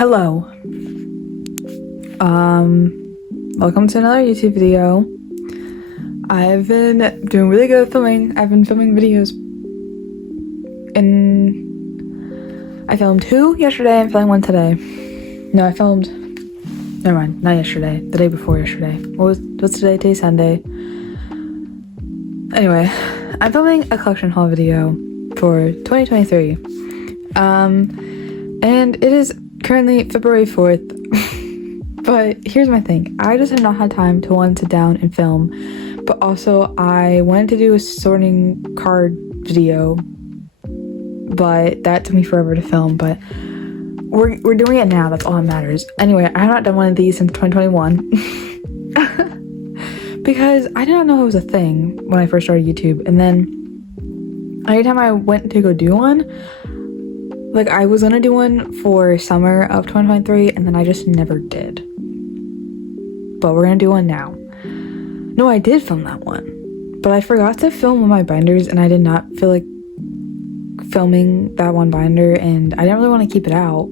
Hello. Welcome to another YouTube video. I've been doing really good at filming. I've been filming videos I filmed 2 yesterday and filming 1 today. No, I filmed, never mind, not yesterday, the day before yesterday. What's today? Today's Sunday. Anyway, I'm filming a collection haul video for 2023. And it is currently February 4th. But here's my thing. I just have not had time to sit down and film. But also I wanted to do a sorting card video, but that took me forever to film. But we're doing it now. That's all that matters. Anyway, I have not done one of these since 2021. Because I did not know it was a thing when I first started YouTube. And then anytime I went to go do one, like I was gonna do one for summer of 2023 and then I just never did. But we're gonna do one now. No, I did film that one, but I forgot to film one of my binders and I did not feel like filming that one binder and I didn't really want to keep it out.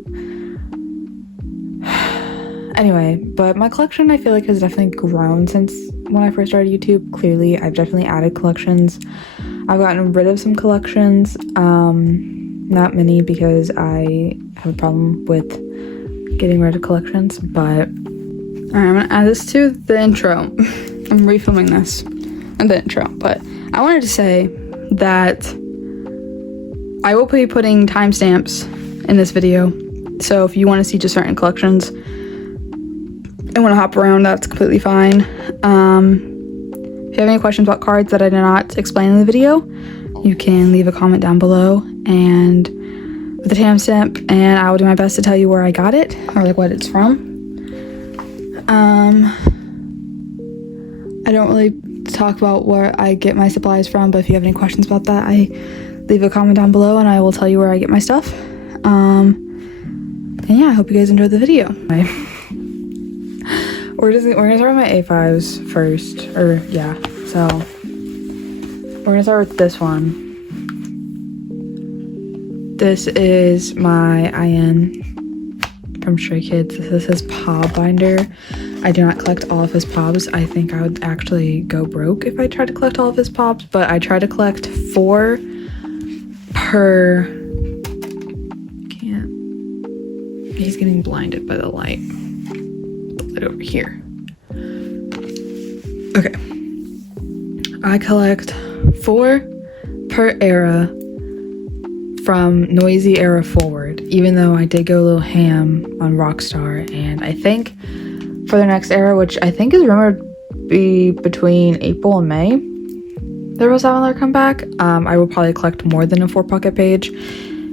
Anyway, but my collection I feel like has definitely grown since when I first started YouTube. Clearly, I've definitely added collections. I've gotten rid of some collections, not many because I have a problem with getting rid of collections, but alright, I'm gonna add this to the intro. I'm refilming this and the intro, but I wanted to say that I will be putting timestamps in this video, so if you want to see just certain collections and want to hop around, that's completely fine. If you have any questions about cards that I did not explain in the video, you can leave a comment down below and with the timestamp, and I will do my best to tell you where I got it or like what it's from. I don't really talk about where I get my supplies from, but if you have any questions about that, leave a comment down below and I will tell you where I get my stuff. And yeah, I hope you guys enjoyed the video. We're gonna start with my A5s first, or yeah, so we're gonna start with this one. This is my IN from Stray Kids. This is his Pob binder. I do not collect all of his Pobs. I think I would actually go broke if I tried to collect all of his Pobs, but I try to collect 4 per... Can't... He's getting blinded by the light. Put it over here. Okay. I collect 4 per era from Noisy era forward, even though I did go a little ham on Rockstar, and I think for the next era, which I think is rumored to be between April and May, there was another comeback. I will probably collect more than a 4 pocket page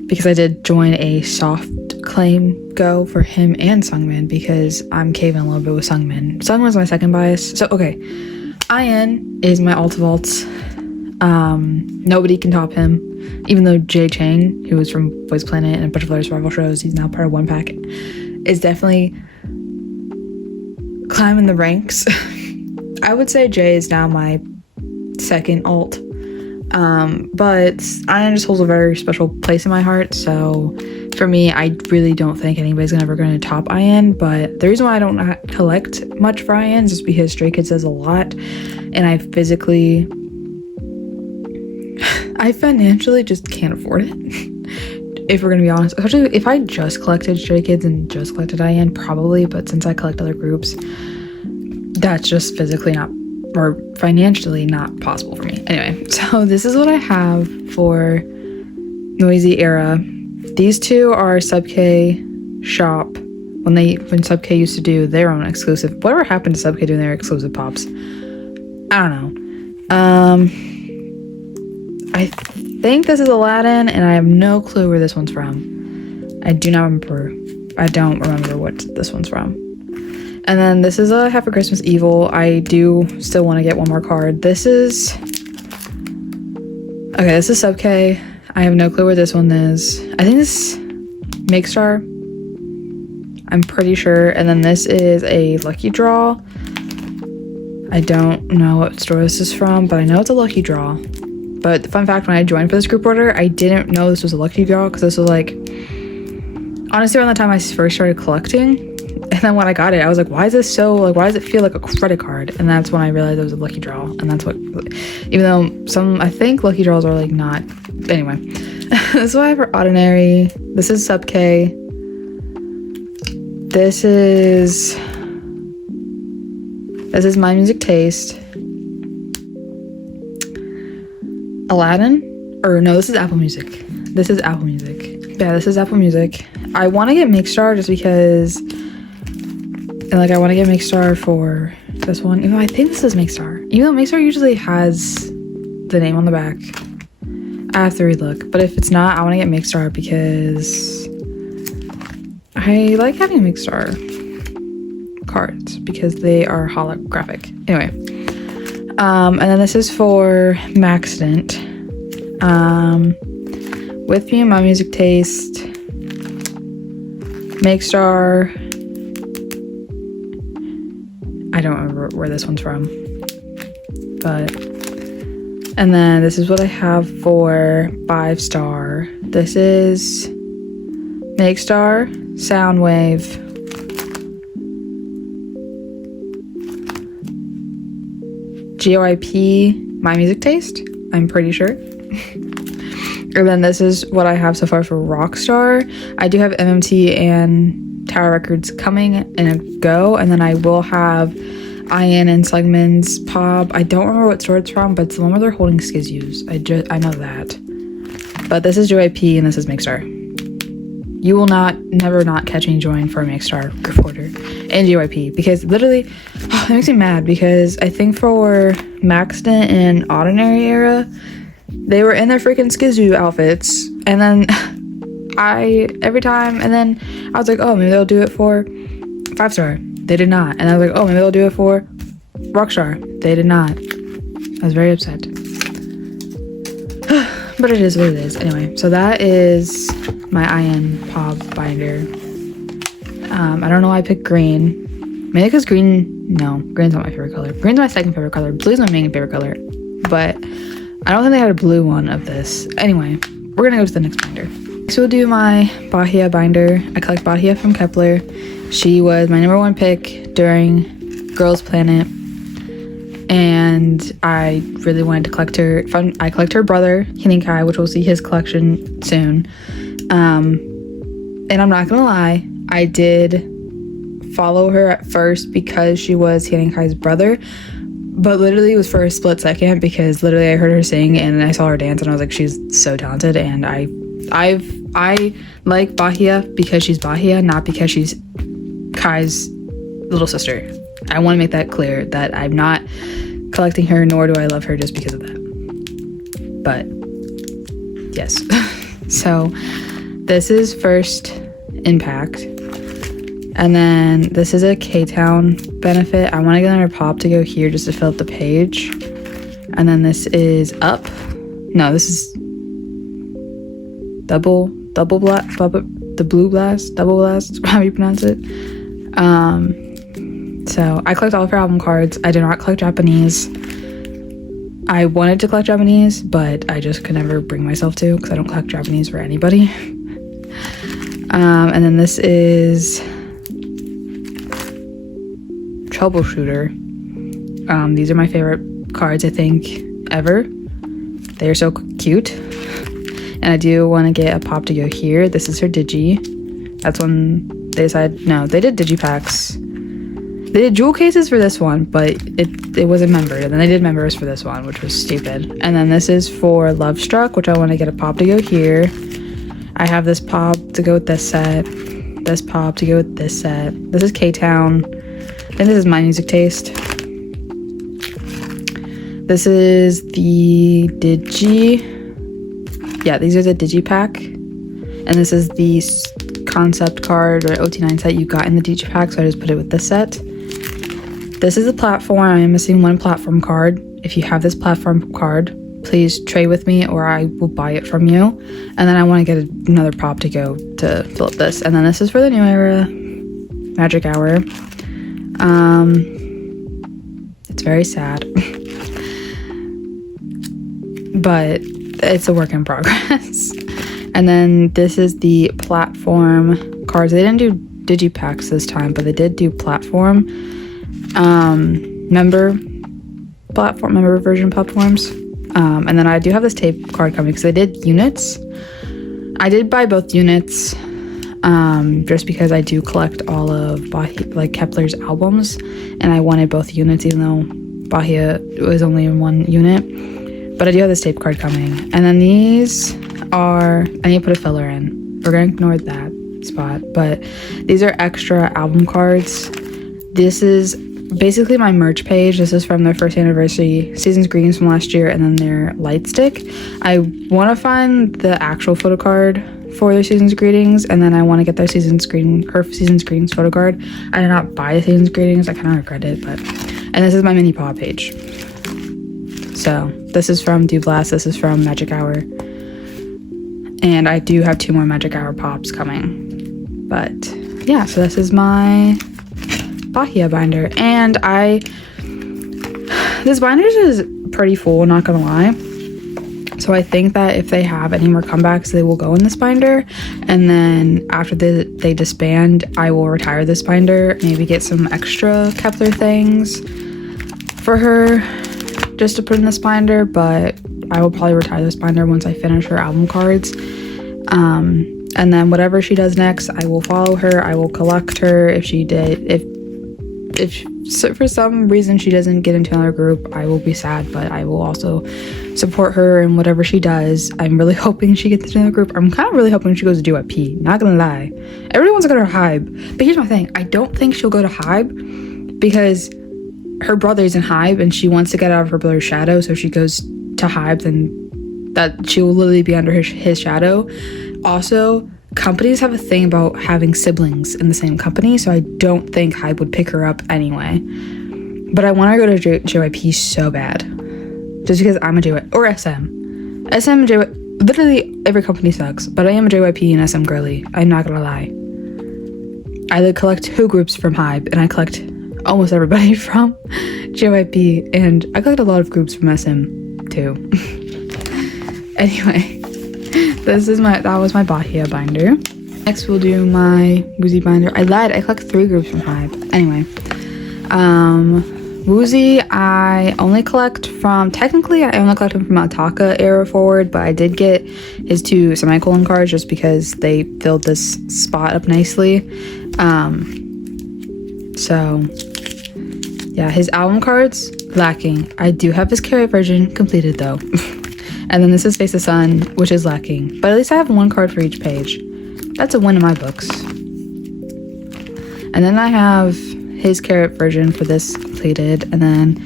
because I did join a soft claim go for him and Sungmin because I'm caving a little bit with Sungmin. Sungmin's my second bias. So okay, IN is my Ultra Vaults. Nobody can top him, even though Chang, who was from Boys Planet and a bunch of other survival shows, he's now part of Onepact, is definitely climbing the ranks. I would say Jay is now my second ult, but IN just holds a very special place in my heart, so for me, I really don't think anybody's ever going to top IN, but the reason why I don't collect much for IN is just because Stray Kids does a lot, and I financially just can't afford it, if we're going to be honest. Actually, if I just collected Stray Kids and just collected IN, probably, but since I collect other groups, that's just physically not, or financially not possible for me. Anyway, so this is what I have for Noisy era. These 2 are Sub-K shop, when Sub-K used to do their own exclusive. Whatever happened to Sub-K doing their exclusive pops? I don't know. I think this is Aladdin, and I have no clue where this one's from. I don't remember what this one's from. And then this is a Half a Christmas Evil. I do still want to get one more card. This is Sub-K. I have no clue where this one is. I think this Make Star. I'm pretty sure. And then this is a Lucky Draw. I don't know what store this is from, but I know it's a Lucky Draw. But the fun fact, when I joined for this group order, I didn't know this was a Lucky Draw because this was like honestly, around the time I first started collecting, and then when I got it, I was like, why is this so, like, why does it feel like a credit card? And that's when I realized it was a lucky draw. And that's what, even though I think lucky draws are like not, anyway. This is what I have for ordinary. This is sub K. This is my music taste. Aladdin, or no, this is Apple Music. This is Apple Music. Yeah, this is Apple Music. I want to get Mixstar just because, and like, I want to get Mixstar for this one. Even though I think this is Mixstar. Even though Mixstar usually has the name on the back. I have to relook. But if it's not, I want to get Mixstar because I like having Mixstar cards because they are holographic. Anyway. And then this is for Maxdent. With me and my music taste. Mixstar. I don't remember where this one's from. But, and then this is what I have for 5-star. This is Mixstar, Soundwave, GOIP, my music taste, I'm pretty sure. And then this is what I have so far for Rockstar. I do have MMT and Tower Records coming in a go, and then I will have Ian and Slugman's Pop. I don't remember what store it's from, but it's the one where they're holding Skizzus. I know that. But this is JYP and this is Mixstar. You will never not catch me join for a Mixstar reporter and JYP, because literally, it makes me mad because I think for Maxdent and Ordinary era, they were in their freaking Skizzu outfits, and then every time, and then I was like, oh, maybe they'll do it for 5-star. They did not. And I was like, oh, maybe they'll do it for Rockstar. They did not. I was very upset. But it is what it is. Anyway, so that is my IN Pop binder. I don't know why I picked green. Maybe because green's not my favorite color. Green's my second favorite color. Blue's my main favorite color. But I don't think they had a blue one of this. Anyway, we're gonna go to the next binder. So we'll do my Bahia binder. I collect Bahia from Kepler. She was my number 1 pick during Girls Planet. And I really wanted to collect her. I collect her brother, Kai, which we'll see his collection soon. And I'm not gonna lie, I did follow her at first because she was Kai's brother. But literally it was for a split second because literally I heard her sing and I saw her dance and I was like, she's so talented. And I like Bahia because she's Bahia, not because she's Kai's little sister. I want to make that clear that I'm not collecting her, nor do I love her just because of that. But yes. So this is first Impact. And then this is a K-Town benefit. I want to get another pop to go here just to fill up the page. And then this is Up. No, this is double blast, the blue blast, double blast, how you pronounce it. So I collect all of her album cards. I do not collect Japanese. I wanted to collect Japanese, but I just could never bring myself to because I don't collect Japanese for anybody. And then this is Troubleshooter. These are my favorite cards, I think, ever. They are so cute. And I do want to get a pop to go here. This is her Digi. That's when they decided, no, they did Digipacks. They did jewel cases for this one, but it wasn't membered. And then they did members for this one, which was stupid. And then this is for Love Struck, which I want to get a pop to go here. I have this pop to go with this set. This pop to go with this set. This is K-Town. And this is my music taste. This is the Digi. Yeah, these are the Digipack. And this is the concept card or OT9 set you got in the Digipack, so I just put it with this set. This is a platform. I am missing 1 platform card. If you have this platform card, please trade with me or I will buy it from you. And then I want to get another pop to go to fill up this. And then this is for the new era, Magic Hour. It's very sad. But it's a work in progress. And then this is the platform cards. They didn't do digipacks this time, but they did do platform member version platforms. And then I do have this tape card coming because they did units. I did buy both units just because I do collect all of Kepler's albums, and I wanted both units even though Bahia was only in one unit. But I do have this tape card coming. And then these are, I need to put a filler in. We're going to ignore that spot. But these are extra album cards. This is basically my merch page. This is from their first anniversary season's greetings from last year, and then their light stick. I want to find the actual photo card for their season's greetings, and then I want to get their her season's greetings photo card. I did not buy the season's greetings. I kind of regret it, but. And this is my mini paw page. So this is from Blast. This is from Magic Hour, and I do have 2 more Magic Hour pops coming. But yeah, so this is my Bahia binder, and this binder is pretty full, not gonna lie. So I think that if they have any more comebacks, they will go in this binder, and then after they disband, I will retire this binder, maybe get some extra Kepler things for her just to put in this binder. But I will probably retire this binder once I finish her album cards. And then whatever she does next, I will follow her. I will collect her. If for some reason she doesn't get into another group, I will be sad, but I will also support her in whatever she does. I'm really hoping she gets into another group. I'm kind of really hoping she goes to JYP, not gonna lie. Everyone wants to go to HYBE, but here's my thing. I don't think she'll go to HYBE because her brother's in HYBE and she wants to get out of her brother's shadow. So if she goes to HYBE, then that she will literally be under his shadow. Also, companies have a thing about having siblings in the same company, so I don't think HYBE would pick her up anyway. But I want to go to JYP so bad, just because I'm a JYP or SM and JYP. Literally every company sucks, but I am a JYP and SM girly. I'm not gonna lie. I collect 2 groups from HYBE, and I collect almost everybody from JYP, and I collect a lot of groups from SM too. Anyway. That was my Bahia binder. Next we'll do my woozi binder. I lied, I collect 3 groups from HYBE. Anyway, woozi I only collect from, technically I only collect him from Ataka era forward, but I did get his 2 semicolon cards just because they filled this spot up nicely. So yeah, his album cards, lacking. I do have his carrot version completed though. And then this is Face the Sun, which is lacking. But at least I have 1 card for each page. That's a win in my books. And then I have his carrot version for this completed. And then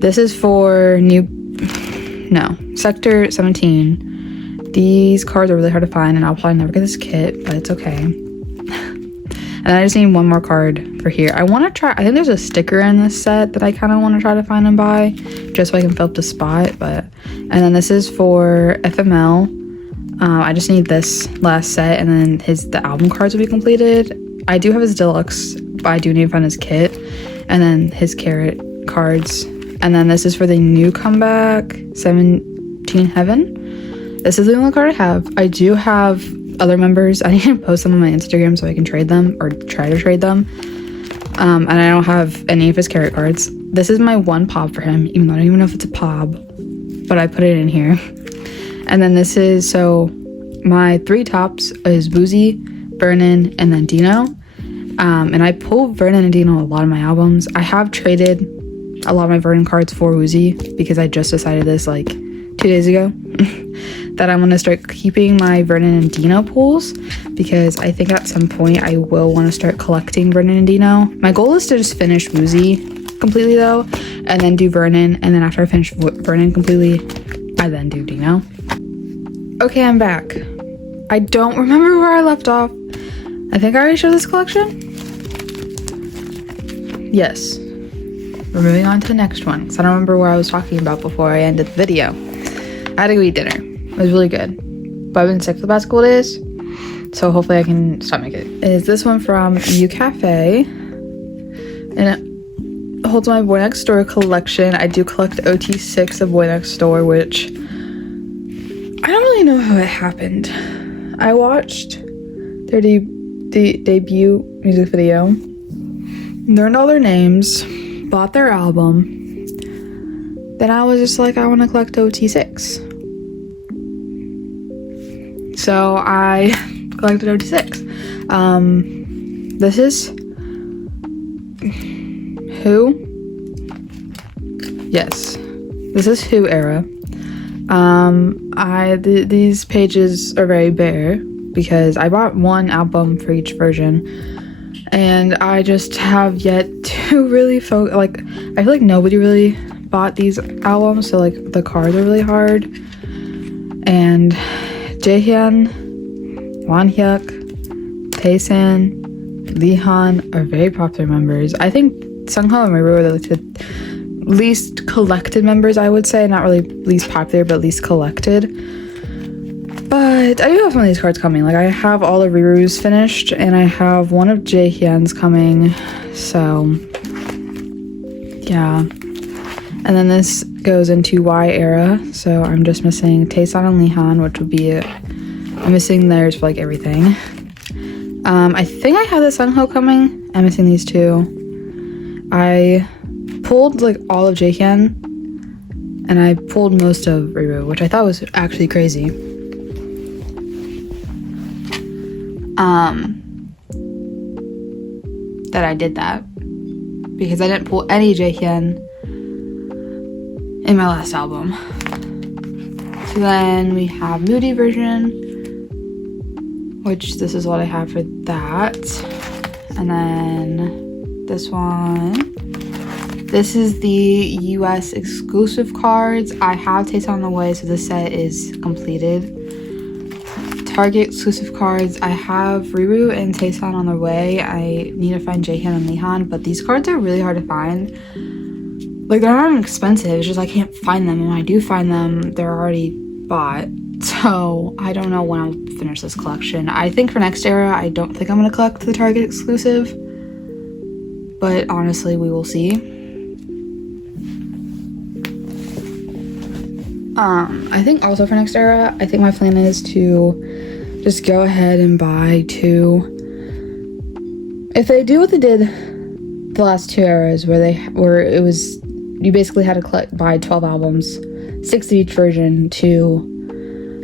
this is for Sector 17. These cards are really hard to find, and I'll probably never get this kit, but it's okay. And I just need 1 more card for here. I want to try, I think there's a sticker in this set that I kind of want to try to find and buy, just so I can fill up the spot. And then this is for FML. I just need this last set, and then the album cards will be completed. I do have his deluxe, but I do need to find his kit, and then his carrot cards. And then this is for the new comeback, 17 Heaven. This is the only card I have. I do have other members. I need to post them on my Instagram so I can trade them, or try to trade them. And I don't have any of his carrot cards. This is my 1 pop for him, even though I don't even know if it's a pop, but I put it in here. And then this is, so my 3 tops is woozi, Vernon, and then Dino. And I pull Vernon and Dino a lot of my albums. I have traded a lot of my Vernon cards for woozi because I just decided this like 2 days ago. That I'm going to start keeping my Vernon and Dino pools, because I think at some point I will want to start collecting Vernon and Dino. My goal is to just finish woozi completely though, and then do Vernon, and then after I finish Vernon completely, I then do Dino. Okay, I'm back. I don't remember where I left off. I think I already showed this collection. Yes. We're moving on to the next one, because I don't remember where I was talking about before I ended the video. I had to go eat dinner. It was really good. But I've been sick for the past couple days, so hopefully I can stomach it. Is this one from U Cafe, and it holds my boynextdoor collection. I do collect OT6 of boynextdoor, which I don't really know how it happened. I watched their the debut music video, learned all their names, bought their album. Then I was just like, I want to collect OT6. So I collected OT6. This is Who. Yes, this is Who era. These pages are very bare because I bought one album for each version, and I just have yet to really focus. Like, I feel like nobody really bought these albums, so like the cards are really hard. And Jaehyun, Wonhyuk, Taesan, Leehan are very popular members. I think Sungho and Riize are like the least collected members, I would say. Not really least popular, but least collected. But I do have some of these cards coming. Like, I have all of Riize's finished, and I have one of Jaehyun's coming. So, yeah. And then this goes into Y era. So I'm just missing Taesan and Leehan, which would be I'm missing theirs for like everything. I think I have the Sungho coming. I'm missing these two. I pulled like all of Jaehyun, and I pulled most of Riize, which I thought was actually crazy. That I did that because I didn't pull any Jaehyun in my last album. So then we have Moody version, which this is what I have for that. And then this one. This is the US exclusive cards. I have Taste on the Way, so this set is completed. Target exclusive cards. I have Riize and Taesan on their way. I need to find Jaehyun and Leehan, but these cards are really hard to find. Like, they're not expensive, it's just I can't find them, and when I do find them, they're already bought. So I don't know when I'll finish this collection. I think for next era, I don't think I'm gonna collect the Target exclusive, but honestly, we will see. I think also for next era, I think my plan is to just go ahead and buy two. If they do what they did the last two eras, where it was you basically had to buy 12 albums, 6 of each version to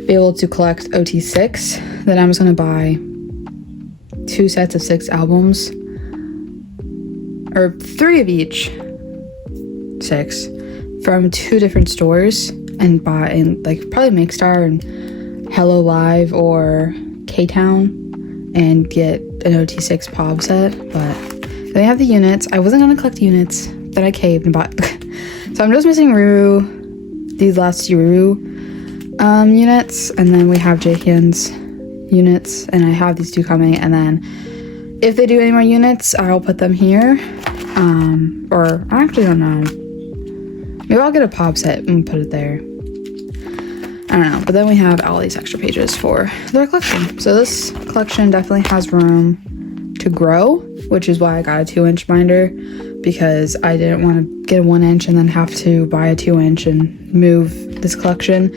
be able to collect OT6, then I'm just gonna buy 2 sets of 6 albums, or 3 of each 6 from 2 different stores, and buy in like probably Makestar and Hello Live or K-Town, and get an OT6 POB set. But they have the units. I wasn't gonna collect units, then I caved and bought. So I'm just missing Riize, these last 2 Riize units, and then we have Jaehyun's units, and I have these 2 coming. And then if they do any more units, I'll put them here, or I actually don't know. Maybe I'll get a POB set and put it there. I don't know. But then we have all these extra pages for their collection. So this collection definitely has room to grow, which is why I got a 2-inch binder, because I didn't want to get a 1-inch and then have to buy a 2-inch and move this collection.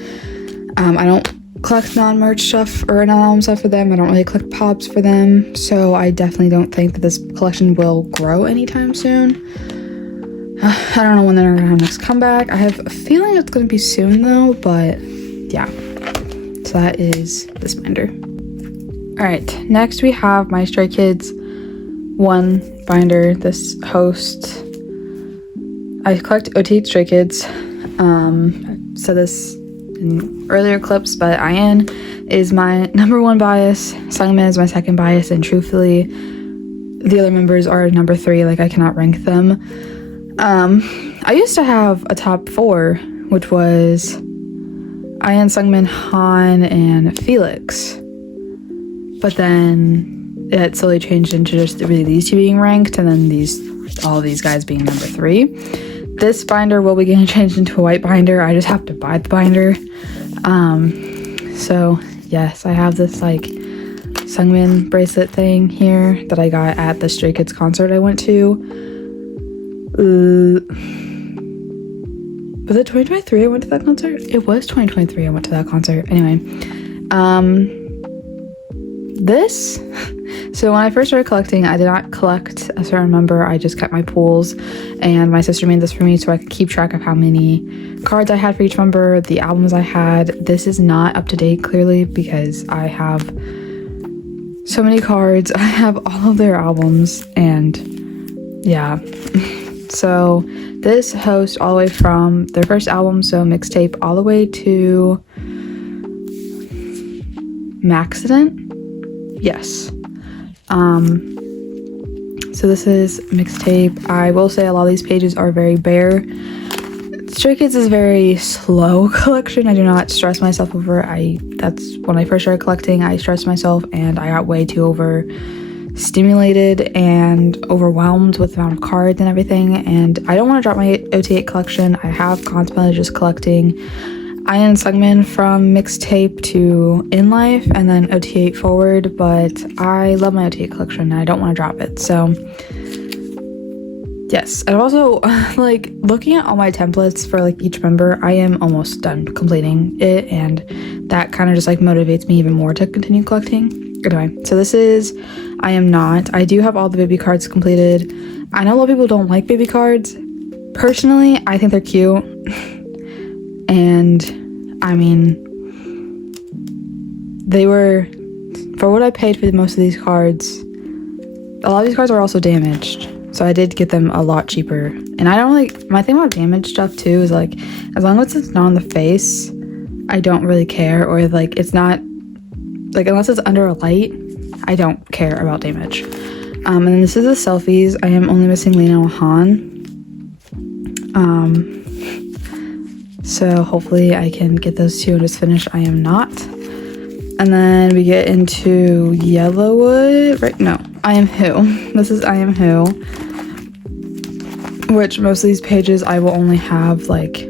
I don't collect non-merch stuff or non-album stuff for them. I don't really collect POBs for them. So I definitely don't think that this collection will grow anytime soon. I don't know when they're gonna have next comeback. I have a feeling it's gonna be soon though, but yeah. So that is this binder. Alright, next we have my Stray Kids 1 binder, this host. I collect OT Stray Kids. I said this in earlier clips, but IN is my number 1 bias, Sungmin is my 2nd bias, and truthfully, the other members are number 3, like I cannot rank them. I used to have a top 4, which was IN, Sungmin, Han, and Felix. But then it slowly changed into just really these 2 being ranked, and then all of these guys being number 3. This binder will be getting changed into a white binder. I just have to buy the binder. So yes, I have this like Sungmin bracelet thing here that I got at the Stray Kids concert I went to. Was it 2023 I went to that concert? It was 2023 I went to that concert. Anyway, this. So when I first started collecting, I did not collect a certain number. I just kept my pools, and my sister made this for me so I could keep track of how many cards I had for each member, the albums I had. This is not up to date, clearly, because I have so many cards. I have all of their albums, and yeah. So this hosts all the way from their first album, so mixtape, all the way to Maxident. Yes. So this is mixtape. I will say a lot of these pages are very bare. Stray Kids is very slow collection. I do not stress myself over. That's when I first started collecting, I stressed myself and I got way too overstimulated and overwhelmed with the amount of cards and everything, and I don't want to drop my OT8 collection. I have contemplated just collecting Ian Sungmin from mixtape to In Life and then OT8 forward, but I love my OT8 collection and I don't want to drop it. So yes, and also like looking at all my templates for like each member, I am almost done completing it, and that kind of just like motivates me even more to continue collecting. Anyway, so this is I Am Not. I do have all the baby cards completed. I know a lot of people don't like baby cards. Personally, I think they're cute. And I mean, they were, for what I paid for most of these cards, a lot of these cards are also damaged, so I did get them a lot cheaper. And I don't really, my thing about damaged stuff too is like, as long as it's not on the face, I don't really care, or like it's not, like unless it's under a light, I don't care about damage. And then this is the selfies. I am only missing Lena and Han. So hopefully I can get those two and just finish I Am Not. And then we get into Yellowwood, right? No, I Am Who. This is I Am Who, which most of these pages I will only have like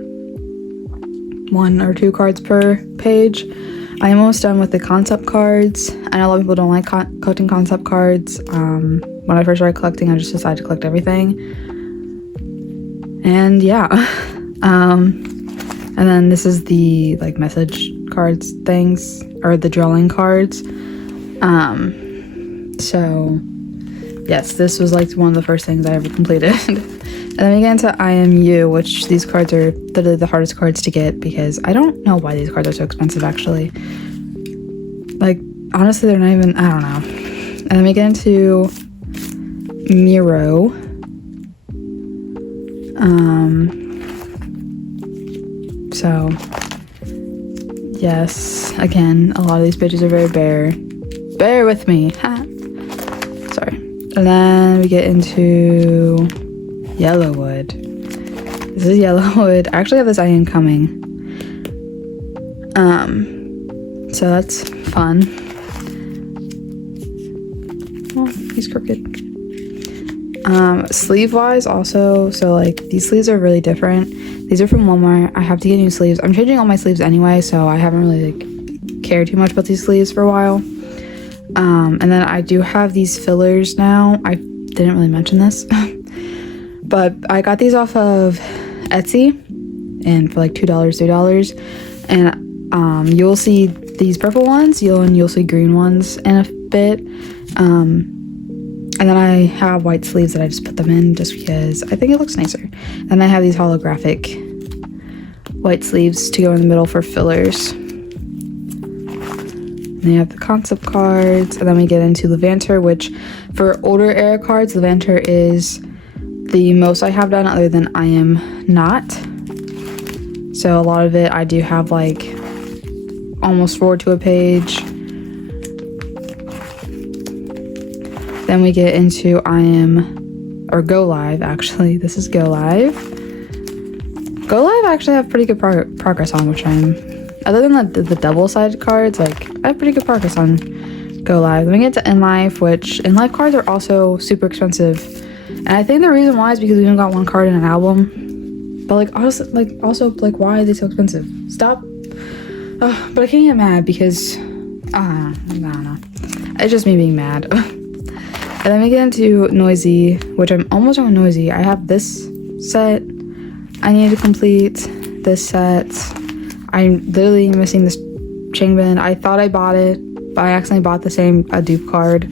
1 or 2 cards per page. I am almost done with the concept cards. I know a lot of people don't like collecting concept cards. When I first started collecting, I just decided to collect everything. And yeah. And then this is the like message cards things, or the drawing cards. So yes, this was like one of the first things I ever completed. And then we get into I Am You, which these cards are literally the hardest cards to get because I don't know why these cards are so expensive actually. Like honestly, they're not even, I don't know. And then we get into Miro. So yes, again, a lot of these pages are very bare. Bear with me. Sorry. And then we get into Yellowwood. This is Yellowwood. I actually have this I Am Coming. So that's fun. Oh, he's crooked. Sleeve wise also, so like these sleeves are really different. These are from Walmart. I have to get new sleeves. I'm changing all my sleeves anyway, so I haven't really like cared too much about these sleeves for a while. And then I do have these fillers now. I didn't really mention this, but I got these off of Etsy and for like $2, $3. And you'll see these purple ones, you'll see green ones in a bit. And then I have white sleeves that I just put them in just because I think it looks nicer. And I have these holographic white sleeves to go in the middle for fillers. And they have the concept cards. And then we get into Levanter, which for older era cards, Levanter is the most I have done other than I Am Not. So a lot of it I do have like almost 4 to a page. Then we get into Go Live, actually. This is Go Live. Go Live I actually have pretty good progress on, which other than the double-sided cards, like, I have pretty good progress on Go Live. Then we get to In Life, which In Life cards are also super expensive. And I think the reason why is because we only got 1 card in an album. But, like, also, why are they so expensive? Stop. But I can't get mad because, I don't know. It's just me being mad. And then we get into Noisy, which I'm almost done with Noisy. I have this set I need to complete, this set. I'm literally missing this Chang. I thought I bought it, but I accidentally bought the same dupe card.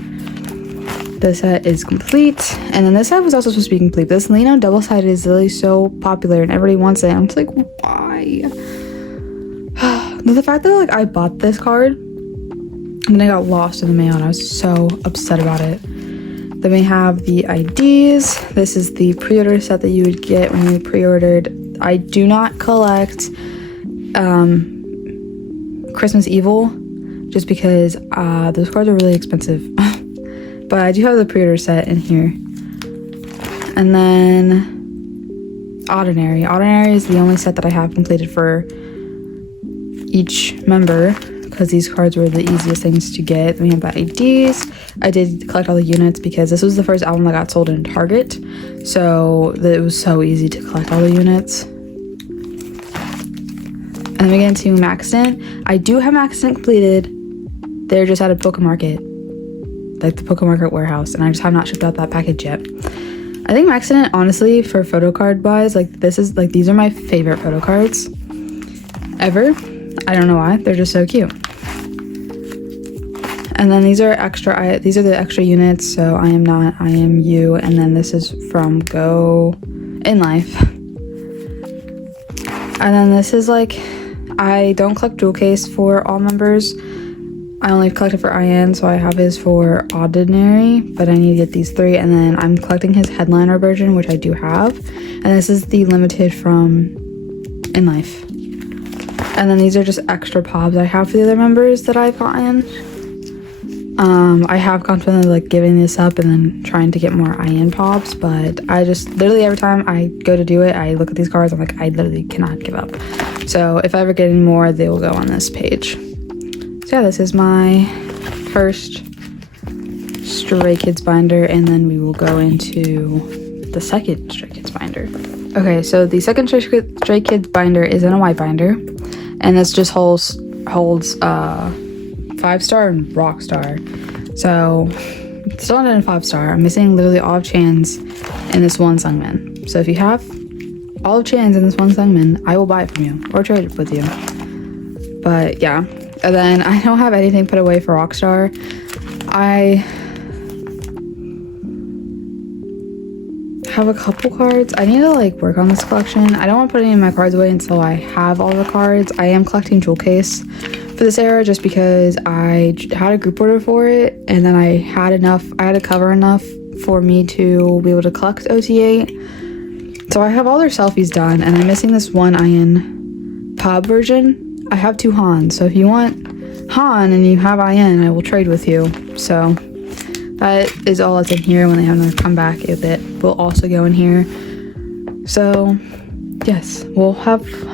This set is complete, and then this set was also supposed to be complete. This Lino double-sided is literally so popular and everybody wants it. I'm just like, why? The fact that like I bought this card and then it got lost in the mail and I was so upset about it. Then we have the IDs. This is the pre-order set that you would get when you pre-ordered. I do not collect Christmas Evil just because those cards are really expensive. But I do have the pre-order set in here. And then Ordinary. Ordinary is the only set that I have completed for each member because these cards were the easiest things to get. Then we have the IDs. I did collect all the units because this was the first album that got sold in Target. So it was so easy to collect all the units. And then we get into Maxdent. I do have Maxdent completed. They're just at a Pokemarket. Like the Pokemarket warehouse, and I just have not shipped out that package yet. I think Maxdent, honestly, for photo card wise, like these are my favorite photo cards ever. I don't know why, they're just so cute. And then these are the extra units. So I am not, I am you, and then this is from Go in Life. And then this is like, I don't collect jewel case for all members. I only collected for IN, so I have his for Ordinary, but I need to get these 3, and then I'm collecting his headliner version, which I do have, and this is the limited from In Life. And then these are just extra pobs I have for the other members that I've gotten. I have contemplated like giving this up and then trying to get more IN pobs, but I just literally every time I go to do it, I look at these cards, I'm like, I literally cannot give up. So if I ever get any more, they will go on this page. So yeah, this is my first Stray Kids binder, and then we will go into the second Stray Kids binder. Okay, so the second Stray Kids binder is in a white binder, and this just holds 5-star and Rockstar. So still not in 5-star. I'm missing literally all of Chan's in this one Sungmin. So if you have all of Chan's in this one Sungmin, I will buy it from you or trade it with you. But yeah. And then I don't have anything put away for Rockstar. I have a couple cards. I need to like work on this collection. I don't want to put any of my cards away until I have all the cards. I am collecting jewel case for this era just because I had a group order for it, and then I had a cover enough for me to be able to collect OT8. So I have all their selfies done, and I'm missing this one IN pub version. I have 2 Hans, so if you want Han and you have IN, I will trade with you. So that is all that's in here. When they have another comeback, it will also go in here. So yes, I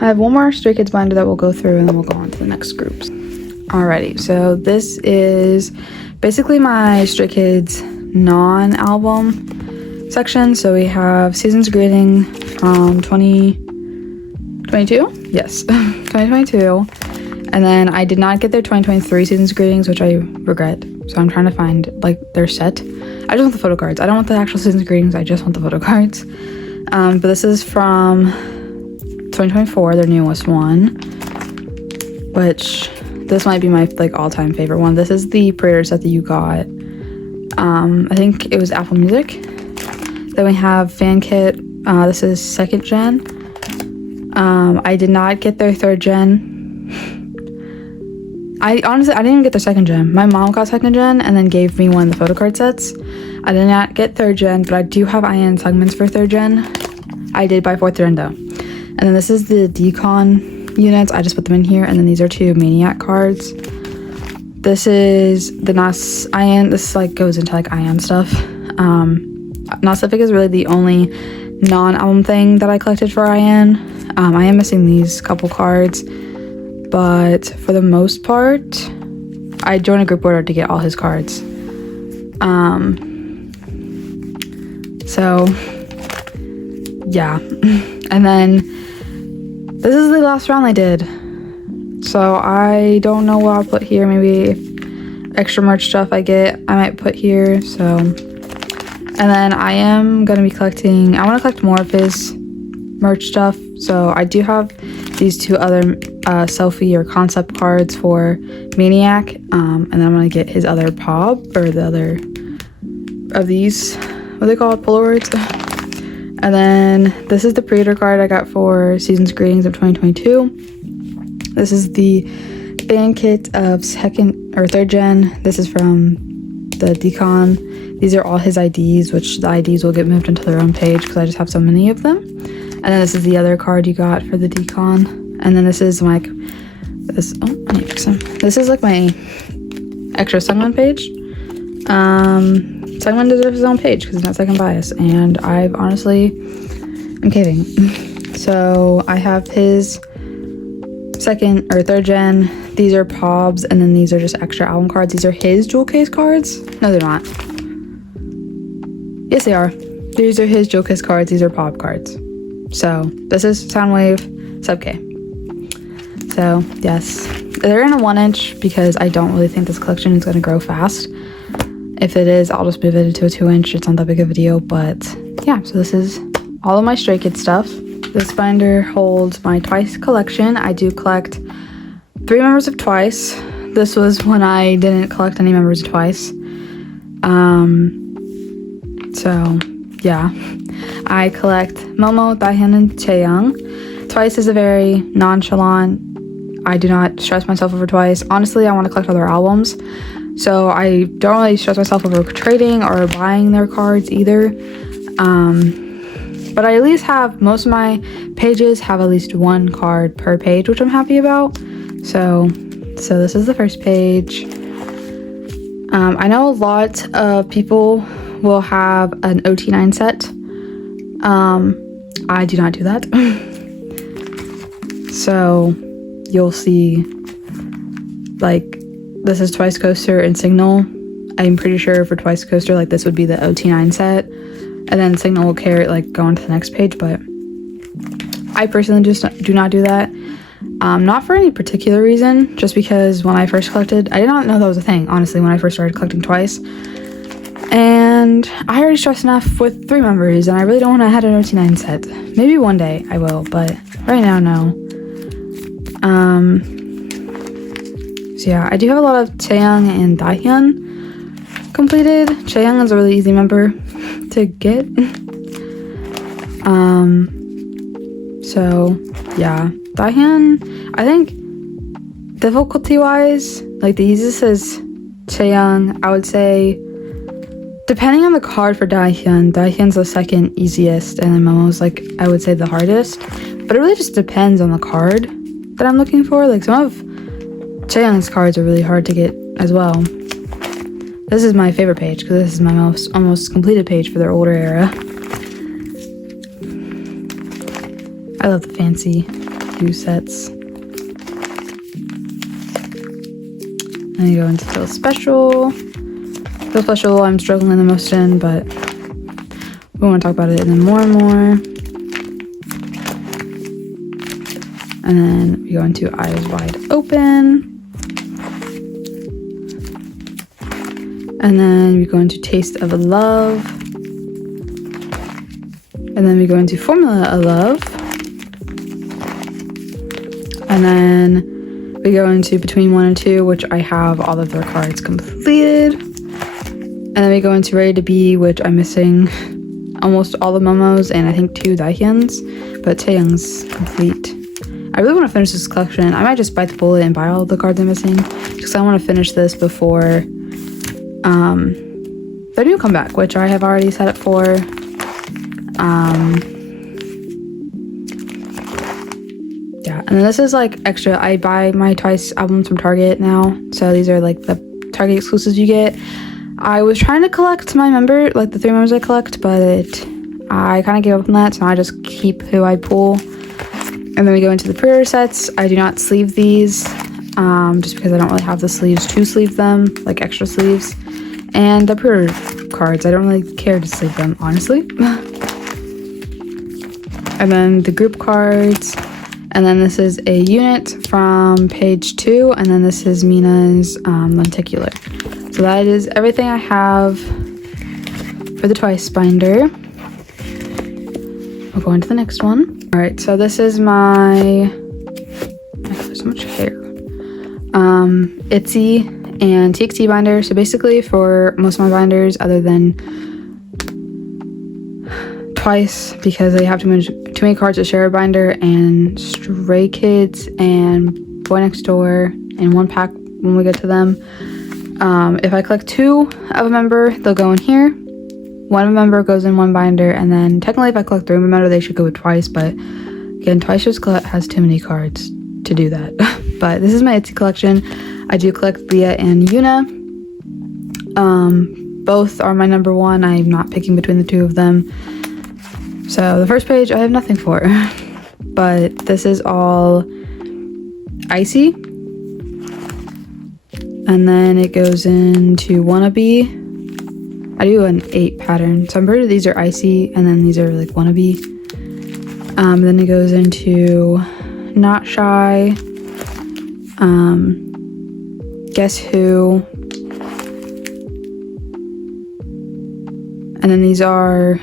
have one more Stray Kids binder that we'll go through, and then we'll go on to the next groups. Alrighty, so this is basically my Stray Kids non-album section. So we have Season's Greeting from 2022. Yes, 2022. And then I did not get their 2023 Season's Greetings, which I regret. So I'm trying to find like their set. I just want the photo cards. I don't want the actual Season's Greetings. I just want the photo cards. But this is from 2024, their newest one, which this might be my like all-time favorite one. This is the pre-order set that you got. I think it was Apple Music. Then we have Fan Kit. This is 2nd gen. I did not get their 3rd gen. I didn't even get their 2nd gen. My mom got 2nd gen and then gave me one of the photo card sets. I did not get 3rd gen, but I do have IN segments for 3rd gen. I did buy 4th gen though. And then this is the Decon units. I just put them in here, and then these are 2 Maniac cards. This is the Nas IN. This like goes into like IN stuff. Nacific is really the only non-album thing that I collected for IN. I am missing these couple cards, but for the most part, I joined a group order to get all his cards. So yeah. And then this is the last round I did. So I don't know what I'll put here. Maybe extra merch stuff I get, I might put here. So, and then I am gonna be collecting, I want to collect more of his merch stuff. So I do have these two other selfie or concept cards for Maniac, and then I'm gonna get his other Pob, or the other of these, what are they called, Polaroids. And then this is the pre-order card I got for Season's Greetings of 2022. This is the fan kit of 2nd or 3rd gen. This is from the decon. These are all his IDs, which the IDs will get moved into their own page because I just have so many of them. And then this is the other card you got for the decon. And then this is like this. Oh, I need to fix them. This is like my extra Sungwon page. Sungwon deserves his own page because he's not second bias, and I've honestly, I'm caving. So I have his 2nd or 3rd gen. These are Pobs, and then these are just extra album cards. These are his jewel case cards. No, they're not. Yes, they are. These are his jewel case cards. These are Pob cards. So this is Soundwave Sub K. So yes, they're in a 1-inch because I don't really think this collection is going to grow fast. If it is, I'll just move it into a 2-inch. It's not that big of a deal, but yeah. So this is all of my Stray Kids stuff. This binder holds my Twice collection. I do collect 3 members of Twice. This was when I didn't collect any members of Twice. So yeah, I collect Momo, Daehyun, and Chaeyoung. Twice is a very nonchalant. I do not stress myself over Twice. Honestly, I want to collect other albums, so I don't really stress myself over trading or buying their cards either. But I at least have, most of my pages have at least 1 card per page, which I'm happy about. So this is the first page. I know a lot of people will have an OT9 set. I do not do that. So you'll see, like, this is Twice Coaster and Signal. I'm pretty sure for Twice Coaster, like, this would be the OT9 set, and then Signal will carry it, like, go on to the next page. But I personally just do not do that. Not for any particular reason, just because when I first collected, I did not know that was a thing, honestly, when I first started collecting Twice. And I already stressed enough with 3 members, and I really don't want to have an OT9 set. Maybe one day I will, but right now, no. So yeah, I do have a lot of Chaeyoung and Daehyun completed. Chaeyoung is a really easy member to get. So yeah, Daehyun, I think difficulty-wise, like the easiest is Chaeyoung. I would say, depending on the card for Daehyun's the 2nd easiest, and then Momo's, like, I would say the hardest. But it really just depends on the card that I'm looking for. Like, some of Chaeyoung's cards are really hard to get as well. This is my favorite page because this is my almost completed page for their older era. I love the fancy hue sets. Then you go into Feel Special. Feel Special I'm struggling the most in, but we want to talk about it and then more and more. And then we go into Eyes Wide Open. And then we go into Taste of Love. And then we go into Formula of Love. And then we go into Between 1 and 2, which I have all of their cards completed. And then we go into Ready to Be, which I'm missing almost all the Momos and I think 2 Daehyun's, but Chaeyoung's complete. I really want to finish this collection. I might just bite the bullet and buy all the cards I'm missing, because I want to finish this before the new comeback, which I have already set up for. Yeah, and then this is like extra. I buy my Twice albums from Target now, so these are like the Target exclusives you get. I was trying to collect my member, like the 3 members I collect, but I kind of gave up on that, so I just keep who I pull. And then we go into the pre-order sets. I do not sleeve these, just because I don't really have the sleeves to sleeve them, like extra sleeves. And the pre-order cards, I don't really care to sleeve them, honestly. And then the group cards. And then this is a unit from page 2. And then this is Mina's lenticular. So that is everything I have for the Twice binder. We'll go on to the next one. Alright, so this is my... There's so much hair. ITZY and TXT binder. So basically for most of my binders, other than Twice, because they have too many cards to share a binder, and straykids and boynextdoor and onepact when we get to them. If I collect 2 of a member, they'll go in here. 1 member goes in 1 binder, and then technically if I collect 3 of a member, they should go with Twice, but again, Twice just has too many cards to do that. But this is my ITZY collection. I do collect Leah and Yuna. Both are my number 1. I'm not picking between the 2 of them. So the first page I have nothing for, but this is all icy, and then it goes into wannabe. I do an 8 pattern, so I'm pretty sure these are icy, and then these are like wannabe. Then it goes into not shy, guess who, and then these are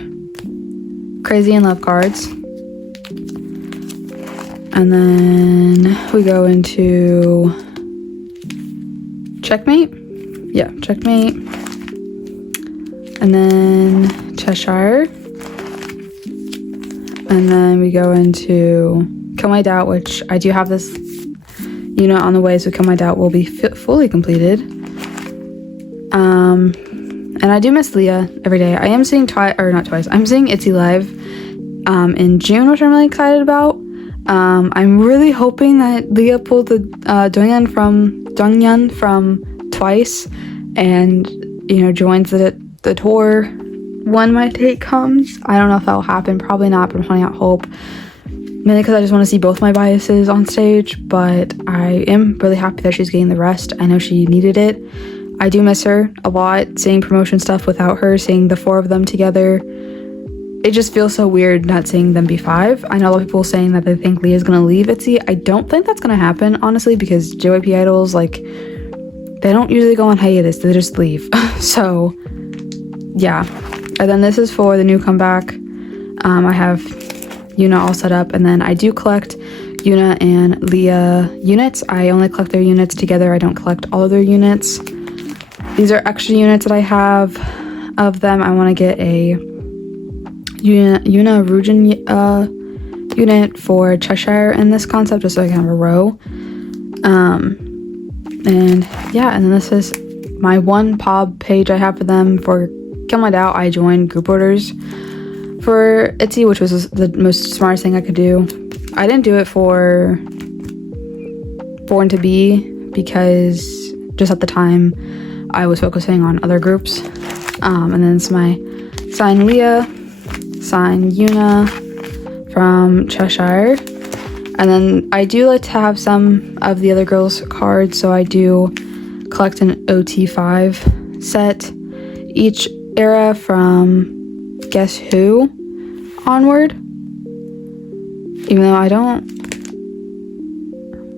crazy in love cards, and then we go into checkmate, checkmate, and then Cheshire, and then we go into Kill My Doubt, which I do have this unit on the way, so Kill My Doubt will be fully completed. And I do miss Leah every day. I am seeing I'm seeing ITZY live in June, which I'm really excited about. I'm really hoping that Leah pulled the Junhyeon from Twice and, you know, joins the tour when my date comes. I don't know if that will happen. Probably not, but I'm holding out hope. Mainly because I just want to see both my biases on stage, but I am really happy that she's getting the rest. I know she needed it. I do miss her a lot, seeing promotion stuff without her, seeing the 4 of them together. It just feels so weird not seeing them be 5. I know a lot of people saying that they think Leah's gonna leave ITZY. I don't think that's gonna happen, honestly, because JYP idols, like, they don't usually go on hiatus, they just leave. So, yeah. And then this is for the new comeback. I have Yuna all set up, and then I do collect Yuna and Leah units. I only collect their units together. I don't collect all of their units. These are extra units that I have of them. I want to get a Yuna Rujin unit for Cheshire in this concept, just so I can have a row. And yeah, and then this is my 1 POB page I have for them. For Kill My Doubt, I joined group orders for ITZY, which was the most smartest thing I could do. I didn't do it for Born to Be because just at the time I was focusing on other groups. And then it's my sign Leah, sign Yuna from Cheshire. And then I do like to have some of the other girls' cards, so I do collect an OT5 set each era from Guess Who onward. Even though I don't...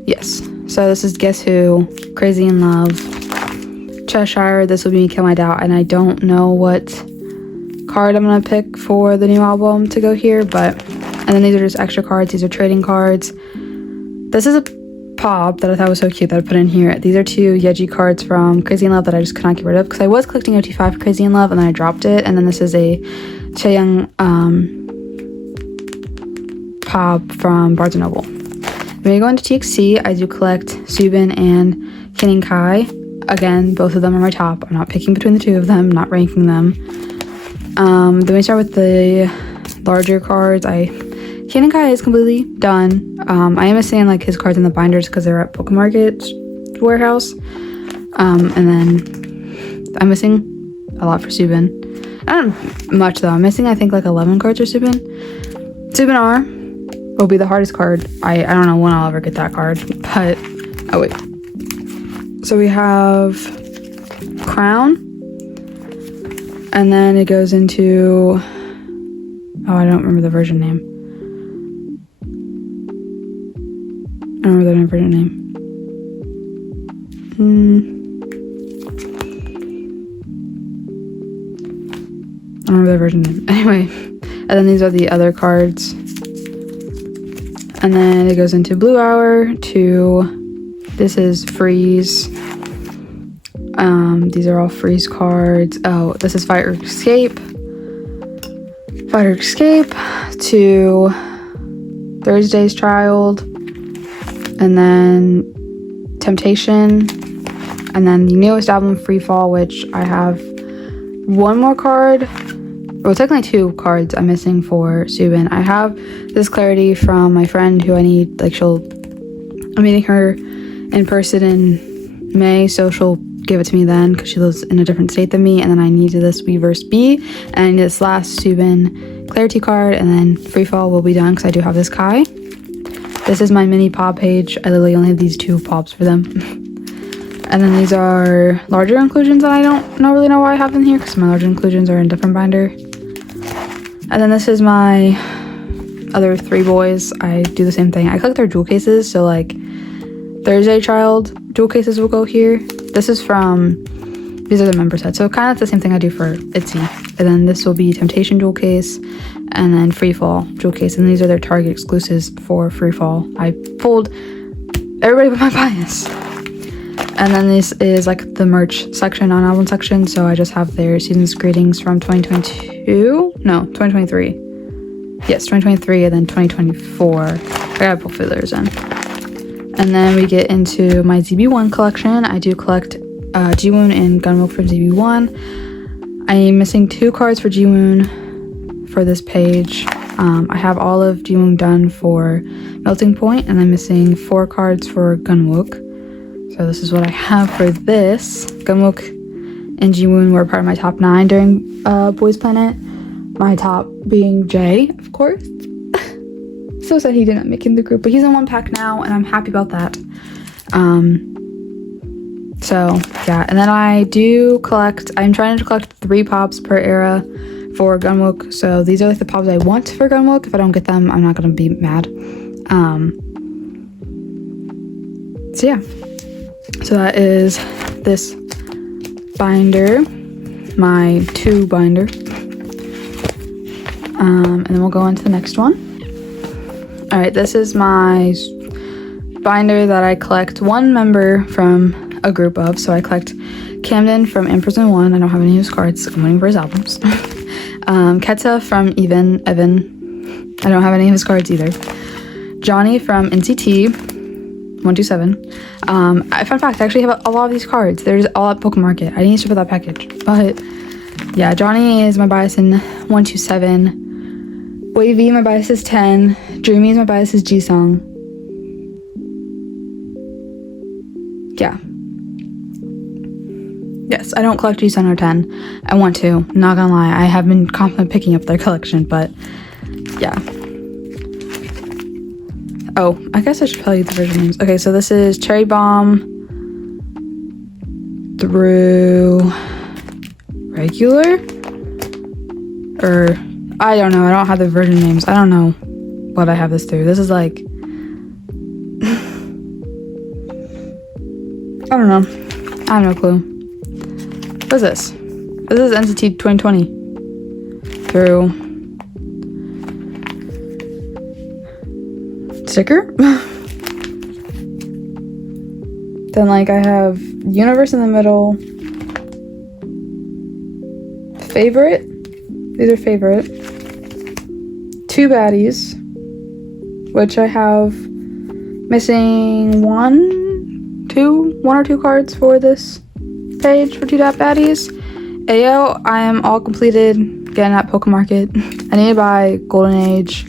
Yes. So this is Guess Who, Crazy in Love, Cheshire, this will be Kill My Doubt, and I don't know what card I'm gonna pick for the new album to go here, but... And then these are just extra cards, these are trading cards. This is a pop that I thought was so cute that I put in here. These are 2 Yeji cards from Crazy in Love that I just could not get rid of, because I was collecting OT5 for Crazy in Love, and then I dropped it, and then this is a Chang pop from Barnes & Noble. When you go into TXT, I do collect Subin and Kinin Kai. Again, both of them are my top. I'm not picking between the 2 of them, not ranking them. Then we start with the larger cards. Kinin Kai is completely done. I am missing like his cards in the binders because they're at Pokemarket warehouse. And then I'm missing a lot for Subin. Not much though. I'm missing I think like 11 cards for Subin. Subin R will be the hardest card. I don't know when I'll ever get that card, but oh wait. So we have Crown, and then it goes into, oh, I don't remember the version name. I don't remember the version name. I don't remember the version name. Anyway, and then these are the other cards. And then it goes into Blue Hour to, this is Freeze. These are all Freeze cards. Oh, this is Fight or Escape. Fight or Escape to Thursday's Child. And then Temptation. And then the newest album, Free Fall, which I have one more card. Well, technically 2 cards I'm missing for Subin. I have this Clarity from my friend who I need, like, I'm meeting her in person in May, so she'll give it to me then because she lives in a different state than me. And then I needed this Weverse B, and I need this last Subin Clarity card, and then Free Fall will be done because I do have this Kai. This is my mini pop page. I literally only have these 2 pops for them. And then these are larger inclusions that I don't really know why I have in here because my larger inclusions are in a different binder. And then this is my other 3 boys. I do the same thing. I collect their jewel cases, so like Thursday Child jewel cases will go here. This is from, these are the member sets, so kind of the same thing I do for ITZY. And then this will be Temptation jewel case, and then Free Fall jewel case, and these are their Target exclusives for Free Fall. I pulled everybody but my bias. And then this is like the merch section, non-album section, so I just have their season's greetings from 2022? No, 2023. Yes, 2023, and then 2024. I gotta pull fillers in. And then we get into my ZB1 collection. I do collect Jiwoon and Gunwook from ZB1. I am missing 2 cards for Jiwoon for this page. I have all of Jiwoon done for Melting Point, and I'm missing 4 cards for Gunwook. So this is what I have for this. Gunwook and Jiwoon were part of my top 9 during Boys Planet. My top being Jay, of course. So sad he didn't make it in the group, but he's in onepact now, and I'm happy about that. So yeah, and then I do collect, I'm trying to collect 3 pops per era for Gunwook. So these are like the pops I want for Gunwook. If I don't get them, I'm not gonna be mad. So yeah. So that is this binder, my 2 binder. And then we'll go on to the next one. All right, this is my binder that I collect 1 member from a group of. So I collect Kamden from Imprison 1. I don't have any of his cards. I'm waiting for his albums. Keita from Evan. I don't have any of his cards either. Johnny from NCT 127. Fun fact, I actually have a lot of these cards. There's all at Pokemon Market. I didn't ship that package. But yeah, Johnny is my bias in 127. Wavy, my bias is 10. Dreamy is my bias is Jisung. Yeah. Yes, I don't collect Jisung or 10. I want to. Not gonna lie. I have been confident picking up their collection, but yeah. Oh, I guess I should tell you the version names. Okay, so this is Cherry Bomb through regular? Or, I don't know. I don't have the version names. I don't know what I have this through. This is like... I don't know. I have no clue. What is this? This is NCT 2020 through... sticker. Then like I have Universe in the middle, Favorite, these are Favorite, 2 baddies, which I have missing 1 or 2 cards for this page for 2 baddies. AO, I am all completed getting at Pokemon Market. I need to buy Golden Age.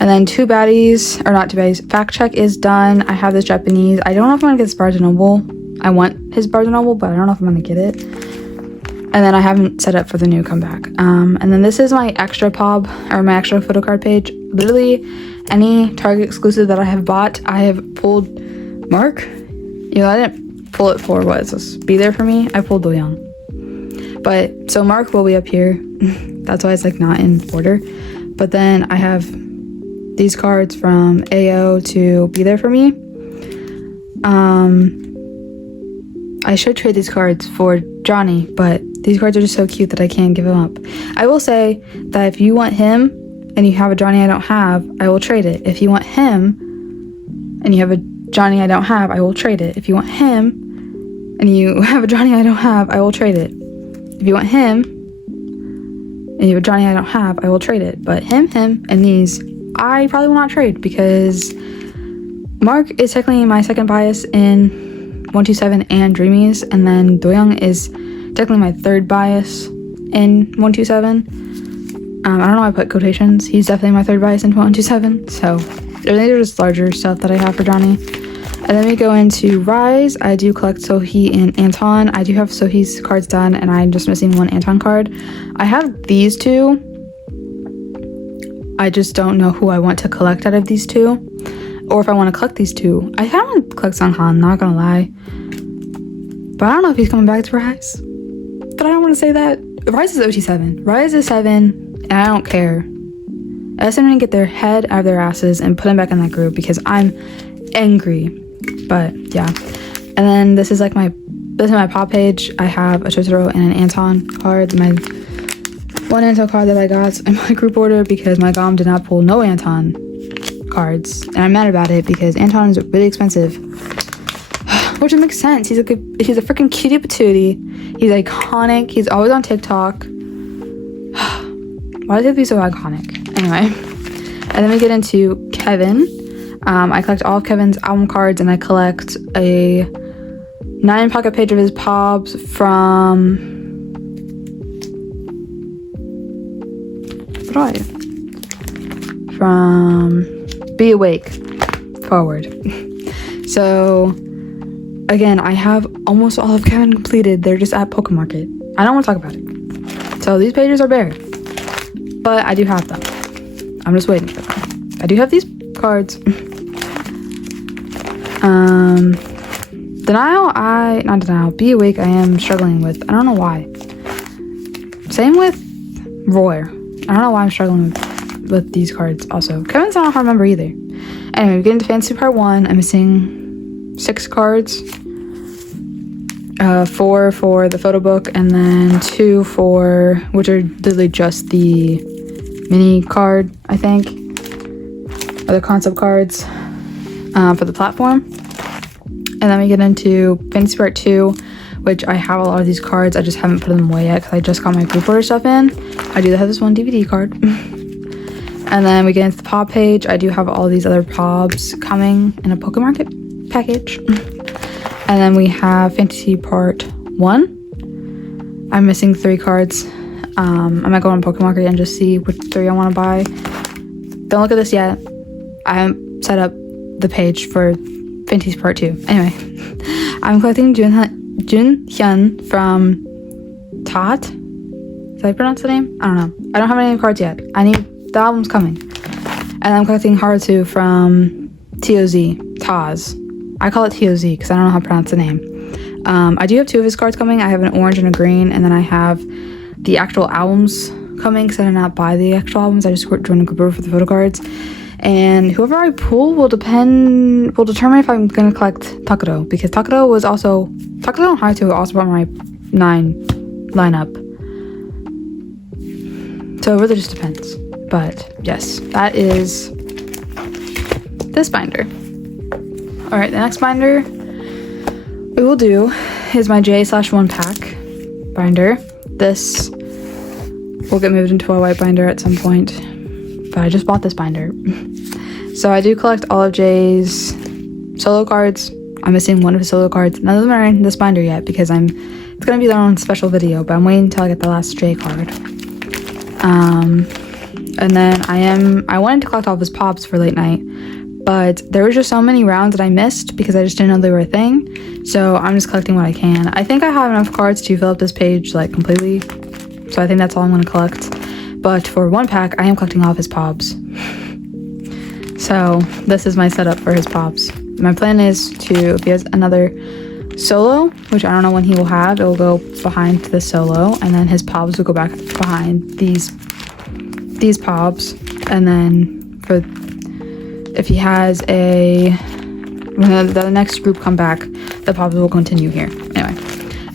And then 2 baddies, or not 2 baddies, Fact Check is done. I have this Japanese. I don't know if I'm gonna get this Barnes & Noble. I want his Barnes & Noble, but I don't know if I'm gonna get it. And then I haven't set up for the new comeback. And then this is my extra POB, or my extra photo card page. Literally, any Target exclusive that I have bought, I have pulled Mark. You know, I didn't pull it for, what is this? Be There For Me? I pulled Doyoung. But, so Mark will be up here. That's why it's like not in order. But then I have these cards from AO to Be There For Me. I should trade these cards for Johnny, but these cards are just so cute that I can't give them up. I will say that if you want him, and you have a Johnny I don't have, I will trade it. If you want him and you have a Johnny I don't have, I will trade it. If you want him and you have a Johnny I don't have, I will trade it. If you want him and you have a Johnny I don't have, I will trade it. But him, and these, I probably will not trade because Mark is technically my second bias in 127 and Dreamies, and then Doyoung is technically my third bias in 127. I don't know why I put quotations. He's definitely my third bias in 127. So these are just larger stuff that I have for Johnny. And then we go into riize. I do collect Sohee and Anton. I do have Sohee's cards done, and I'm just missing one Anton card. I have these two. I just don't know who I want to collect out of these two, or if I want to collect these two. I kind of want to collect Sunghan, not gonna lie. But I don't know if he's coming back to riize. But I don't want to say that. riize is OT7. riize is 7, and I don't care. I just want to get their head out of their asses and put them back in that group because I'm angry. But yeah. And then this is like this is my pop page. I have a Totoro and an Anton card. My one Anton card that I got in my group order because my GOM did not pull no Anton cards. And I'm mad about it because Anton is really expensive. Which it makes sense. He's a freaking cutie patootie. He's iconic. He's always on TikTok. Why does it have to be so iconic? Anyway. And then we get into Kevin. I collect all of Kevin's album cards, and I collect a 9 pocket page of his pobs from... What do I? From Be Awake forward. So... Again, I have almost all of Kevin completed. They're just at Pokemarket. I don't want to talk about it. So these pages are bare. But I do have them. I'm just waiting for them. I do have these cards. Not Denial. Be Awake I am struggling with. I don't know why. Same with Roy. I don't know why I'm struggling with these cards also. Kevin's not a hard member either. Anyway, we get into Fantasy Part 1. I'm missing 6 cards. 4 for the photo book, and then 2 for, which are literally just the mini card, I think, or the concept cards for the platform. And then we get into Fantasy Part 2, which I have a lot of these cards. I just haven't put them away yet because I just got my group order stuff in. I do have this one DVD card. And then we get into the Pop page. I do have all these other Pobs coming in a Pokemarket package. And then we have Fantasy Part 1. I'm missing 3 cards. I might go on Pokemarket and just see which 3 I want to buy. Don't look at this yet. I haven't set up the page for Fantasy Part 2. Anyway, I'm collecting Junhyeon from Tot. Did I pronounce the name? I don't know. I don't have any cards yet. The album's coming. And I'm collecting Haruto from TOZ. Taz. I call it TOZ because I don't know how to pronounce the name. I do have 2 of his cards coming. I have an orange and a green, and then I have the actual albums coming because I did not buy the actual albums. I just joined a group over for the photo cards. And whoever I pull will determine if I'm going to collect Takuto, because Takuto and Haruto were also part of my 9 lineup. So it really just depends. But yes, that is this binder. Alright, the next binder we will do is my J/1pack binder. This will get moved into a white binder at some point, but I just bought this binder. So I do collect all of Jay's solo cards. I'm missing one of his solo cards. None of them are in this binder yet because it's gonna be their own special video, but I'm waiting until I get the last Jay card. And then I wanted to collect all of his pops for late night, but there were just so many rounds that I missed because I just didn't know they were a thing. So I'm just collecting what I can. I think I have enough cards to fill up this page like completely. So I think that's all I'm gonna collect. But for one pack, I am collecting all of his pops. So this is my setup for his pops. My plan is to, if he has another solo, which I don't know when he will have, it will go behind this solo, and then his pops will go back behind these pops. And then if he has when the next group come back, the pops will continue here. Anyway,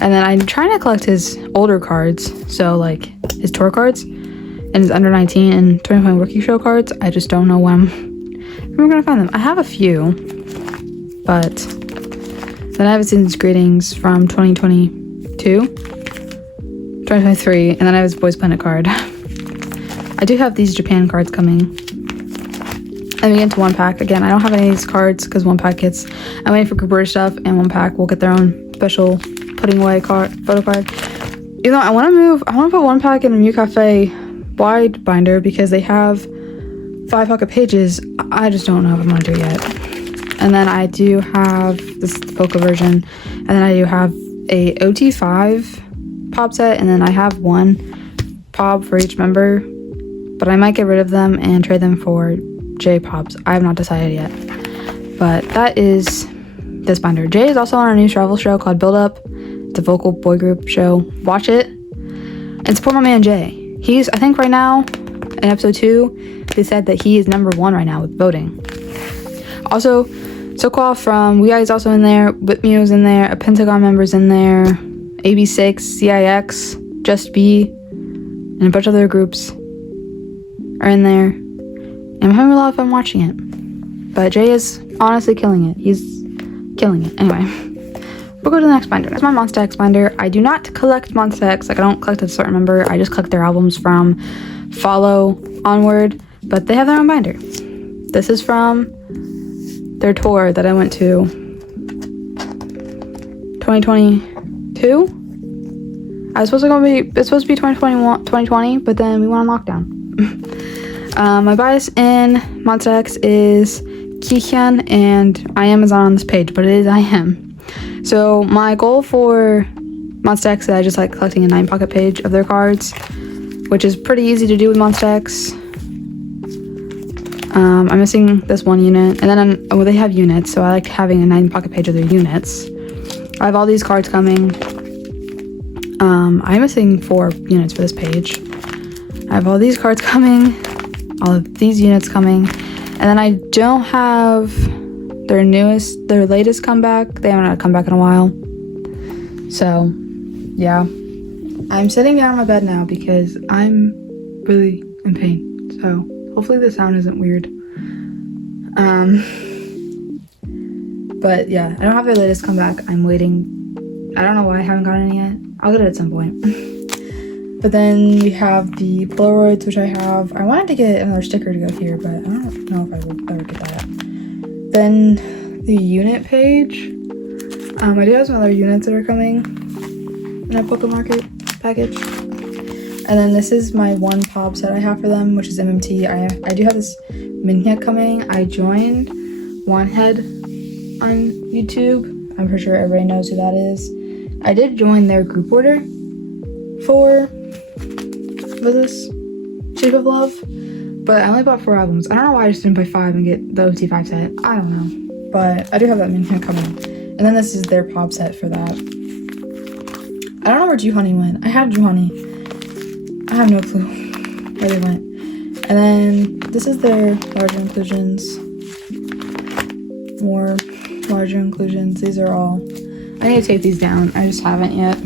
and then I'm trying to collect his older cards, so like his tour cards, and is under 19 and 2020 rookie show cards. I just don't know when we're gonna find them. I have a few, but then I have Season's Greetings from 2022, 2023, and then I have his Boys Planet card. I do have these Japan cards coming. And we get into One Pack. Again, I don't have any of these cards because One Pack gets... I'm waiting for group order stuff, and One Pack will get their own special putting away photo card. You know, I want to put One Pack in a Mew Cafe wide binder because they have 5 pocket pages. I just don't know if I'm going to do it yet. And then I do have this Poca version. And then I do have a OT5 pop set. And then I have 1 pop for each member. But I might get rid of them and trade them for J pops. I have not decided yet. But that is this binder. Jay is also on a new travel show called Build Up. It's a vocal boy group show. Watch it and support my man Jay. He's, I think right now in episode 2, they said that he is number 1 right now with voting. Also, Sokwa from We is also in there. Whitmio's in there. A Pentagon member's in there. AB6, CIX, Just B, and a bunch of other groups are in there. And I'm having a lot of fun watching it. But Jay is honestly killing it. He's killing it. Anyway, we'll go to the next binder. That's my Monsta X binder. I do not collect Monsta X. Like, I don't collect a certain member. I just collect their albums from Follow onward. But they have their own binder. This is from their tour that I went to 2022. It's supposed to be 2020, but then we went on lockdown. My bias in Monsta X is Junhyeon, and IM is not on this page, but it is IM. So my goal for Monsta X is I just like collecting a 9 pocket page of their cards, which is pretty easy to do with Monsta X. I'm missing this 1 unit, and then they have units, so I like having a 9 pocket page of their units. I have all these cards coming. I'm missing 4 units for this page. I have all these cards coming, all of these units coming, and then I don't have their latest comeback. They haven't had a comeback in a while. So, yeah. I'm sitting down on my bed now because I'm really in pain. So, hopefully the sound isn't weird. But yeah, I don't have their latest comeback. I'm waiting. I don't know why I haven't gotten it yet. I'll get it at some point. But then we have the Polaroids, which I have. I wanted to get another sticker to go here, but I don't know if I will ever get that. Then the unit page. I do have some other units that are coming in our Poke Market package. And then this is my 1 pop set I have for them, which is MMT. I do have this Minhyuk coming. I joined Wanhead on YouTube. I'm pretty sure everybody knows who that is. I did join their group order for, what is this? Shape of Love. But I only bought 4 albums. I don't know why I just didn't buy 5 and get the OT5 set. I don't know. But I do have that Minhyuk coming. And then this is their pop set for that. I don't know where Junhyeon went. I had Junhyeon. I have no clue where they went. And then this is their larger inclusions. More larger inclusions. These are all... I need to take these down. I just haven't yet.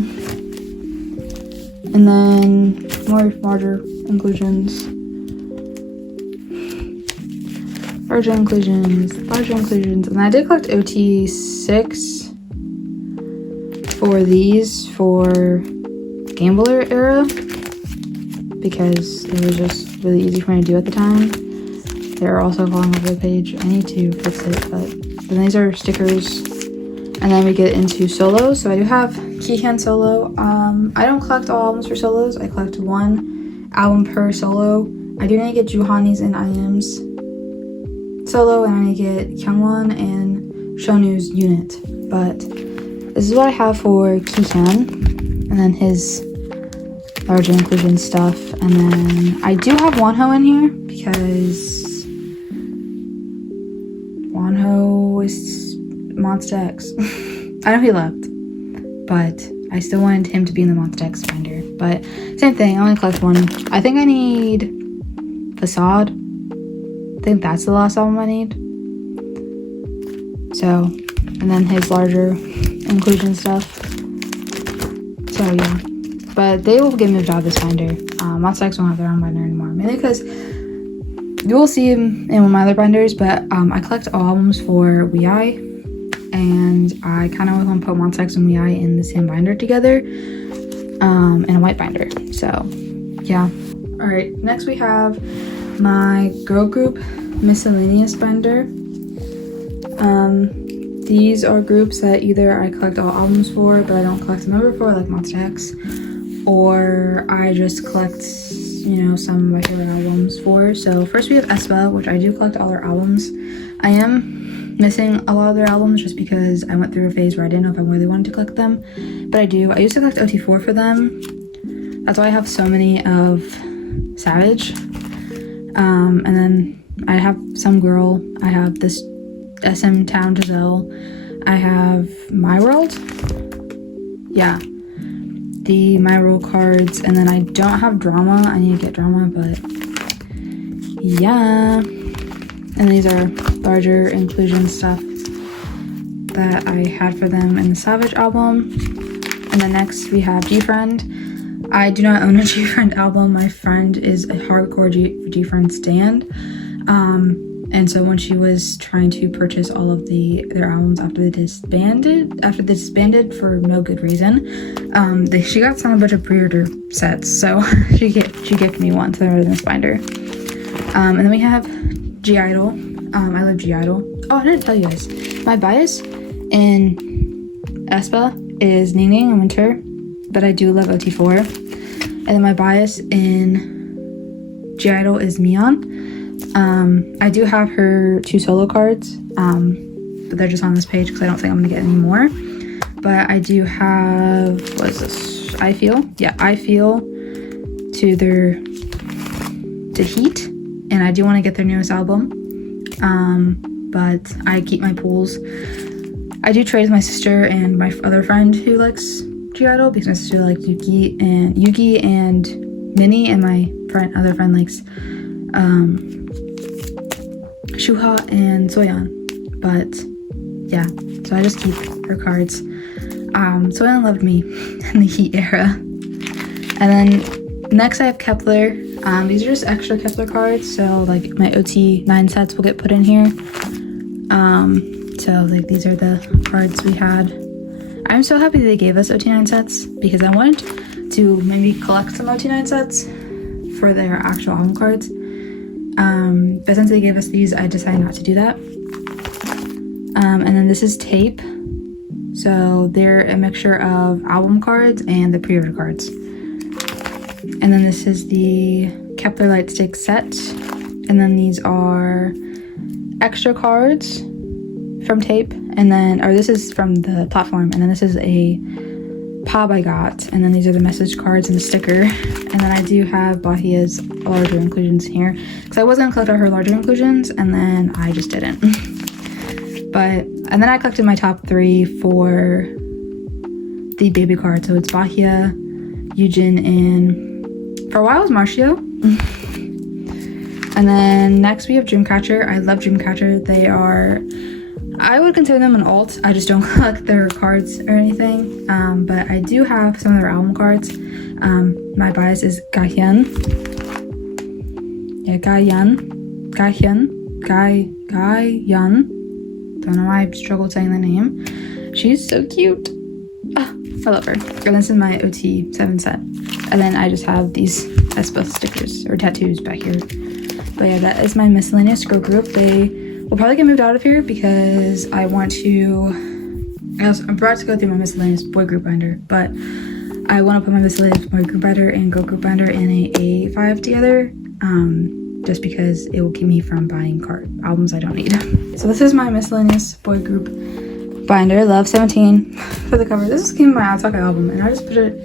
And then more larger inclusions. Larger inclusions. And I did collect OT6 for these for Gambler era because it was just really easy for me to do at the time. They're also falling over the page. I need to fix it, but then these are stickers. And then we get into solos. So I do have Junhyeon solo. I don't collect all albums for solos. I collect 1 album per solo. I do need to get Juhani's and IM's solo, and I need to get Kyungwon and Shonu's unit. But this is what I have for Junhyeon, and then his larger inclusion stuff. And then I do have Wonho in here because Wonho is Monsta X. I know he left, but I still wanted him to be in the Monsta X binder. But same thing, I only collect 1. I think I need Facade. I think that's the last album I need. So, and then his larger inclusion stuff. So yeah, but they will get moved out of this binder. Monsta X won't have their own binder anymore, mainly because you will see them in one of my other binders, but I collect all albums for WeI, and I kind of want to put Monsta X and WeI in the same binder together, in a white binder. So yeah. All right, next we have my girl group miscellaneous binder. These are groups that either I collect all albums for, but I don't collect them ever for, like Monsta X, or I just collect, you know, some of my favorite albums for. So first we have ITZY, which I do collect all their albums. I am missing a lot of their albums just because I went through a phase where I didn't know if I really wanted to collect them, but I do. I used to collect OT4 for them. That's why I have so many of Savage. And then I have Some Girl. I have this SM Town Giselle. I have My World. Yeah. The My World cards. And then I don't have Drama. I need to get Drama, but yeah. And these are larger inclusion stuff that I had for them in the Savage album. And then next we have G-Friend. I do not own a G-Friend album. My friend is a hardcore G-Friend stan. And so when she was trying to purchase all of their albums after they disbanded for no good reason, she got some a bunch of pre-order sets. So she gifted me one, so they're in this binder. And then we have G-Idol. I love G-Idol. Oh, I didn't tell you guys. My bias in aespa is Ning Ning and Winter, but I do love OT4. And then my bias in G-Idol is Mion. I do have her 2 solo cards, but they're just on this page because I don't think I'm gonna get any more. But I do have, what is this? I Feel? Yeah, I Feel to Heat, and I do want to get their newest album. But I keep my pools. I do trade with my sister and my other friend who likes G-Idol, because my sister likes Yugi and Minnie, and my other friend likes Shuha and Soyeon. But yeah, so I just keep her cards. Soyeon loved me in the Heat era. And then next I have Kepler. These are just extra Kepler cards, so like my OT 9 sets will get put in here. So like these are the cards we had. I'm so happy they gave us OT 9 sets because I wanted to maybe collect some OT 9 sets for their actual album cards. But since they gave us these, I decided not to do that. And then this is Tape. So they're a mixture of album cards and the pre-order cards. And then this is the Kepler Lightstick set. And then these are extra cards from Tape. And then, or this is from the platform. And then this is a pop I got. And then these are the message cards and the sticker. And then I do have Bahia's larger inclusions here. Because I was going to collect all her larger inclusions, and then I just didn't. And then I collected my top 3 for the baby card. So it's Bahia, Yujin, and for a while it was Marcio. And then next we have Dreamcatcher. I love Dreamcatcher. They are, I would consider them an alt. I just don't collect their cards or anything. But I do have some of their album cards. My bias is Gahyun. Yeah, Gahyun. Don't know why I struggled saying the name. She's so cute. Oh, I love her. And this is my OT 7 set. And then I just have these aespa stickers or tattoos back here. But yeah, that is my miscellaneous girl group. They will probably get moved out of here because I want to, I'm about to go through my miscellaneous boy group binder, but I want to put my miscellaneous boy group binder and girl group binder in a A5 together, just because it will keep me from buying albums I don't need. So this is my miscellaneous boy group binder, Love 17 for the cover. This came in my Ataka album, and I just put it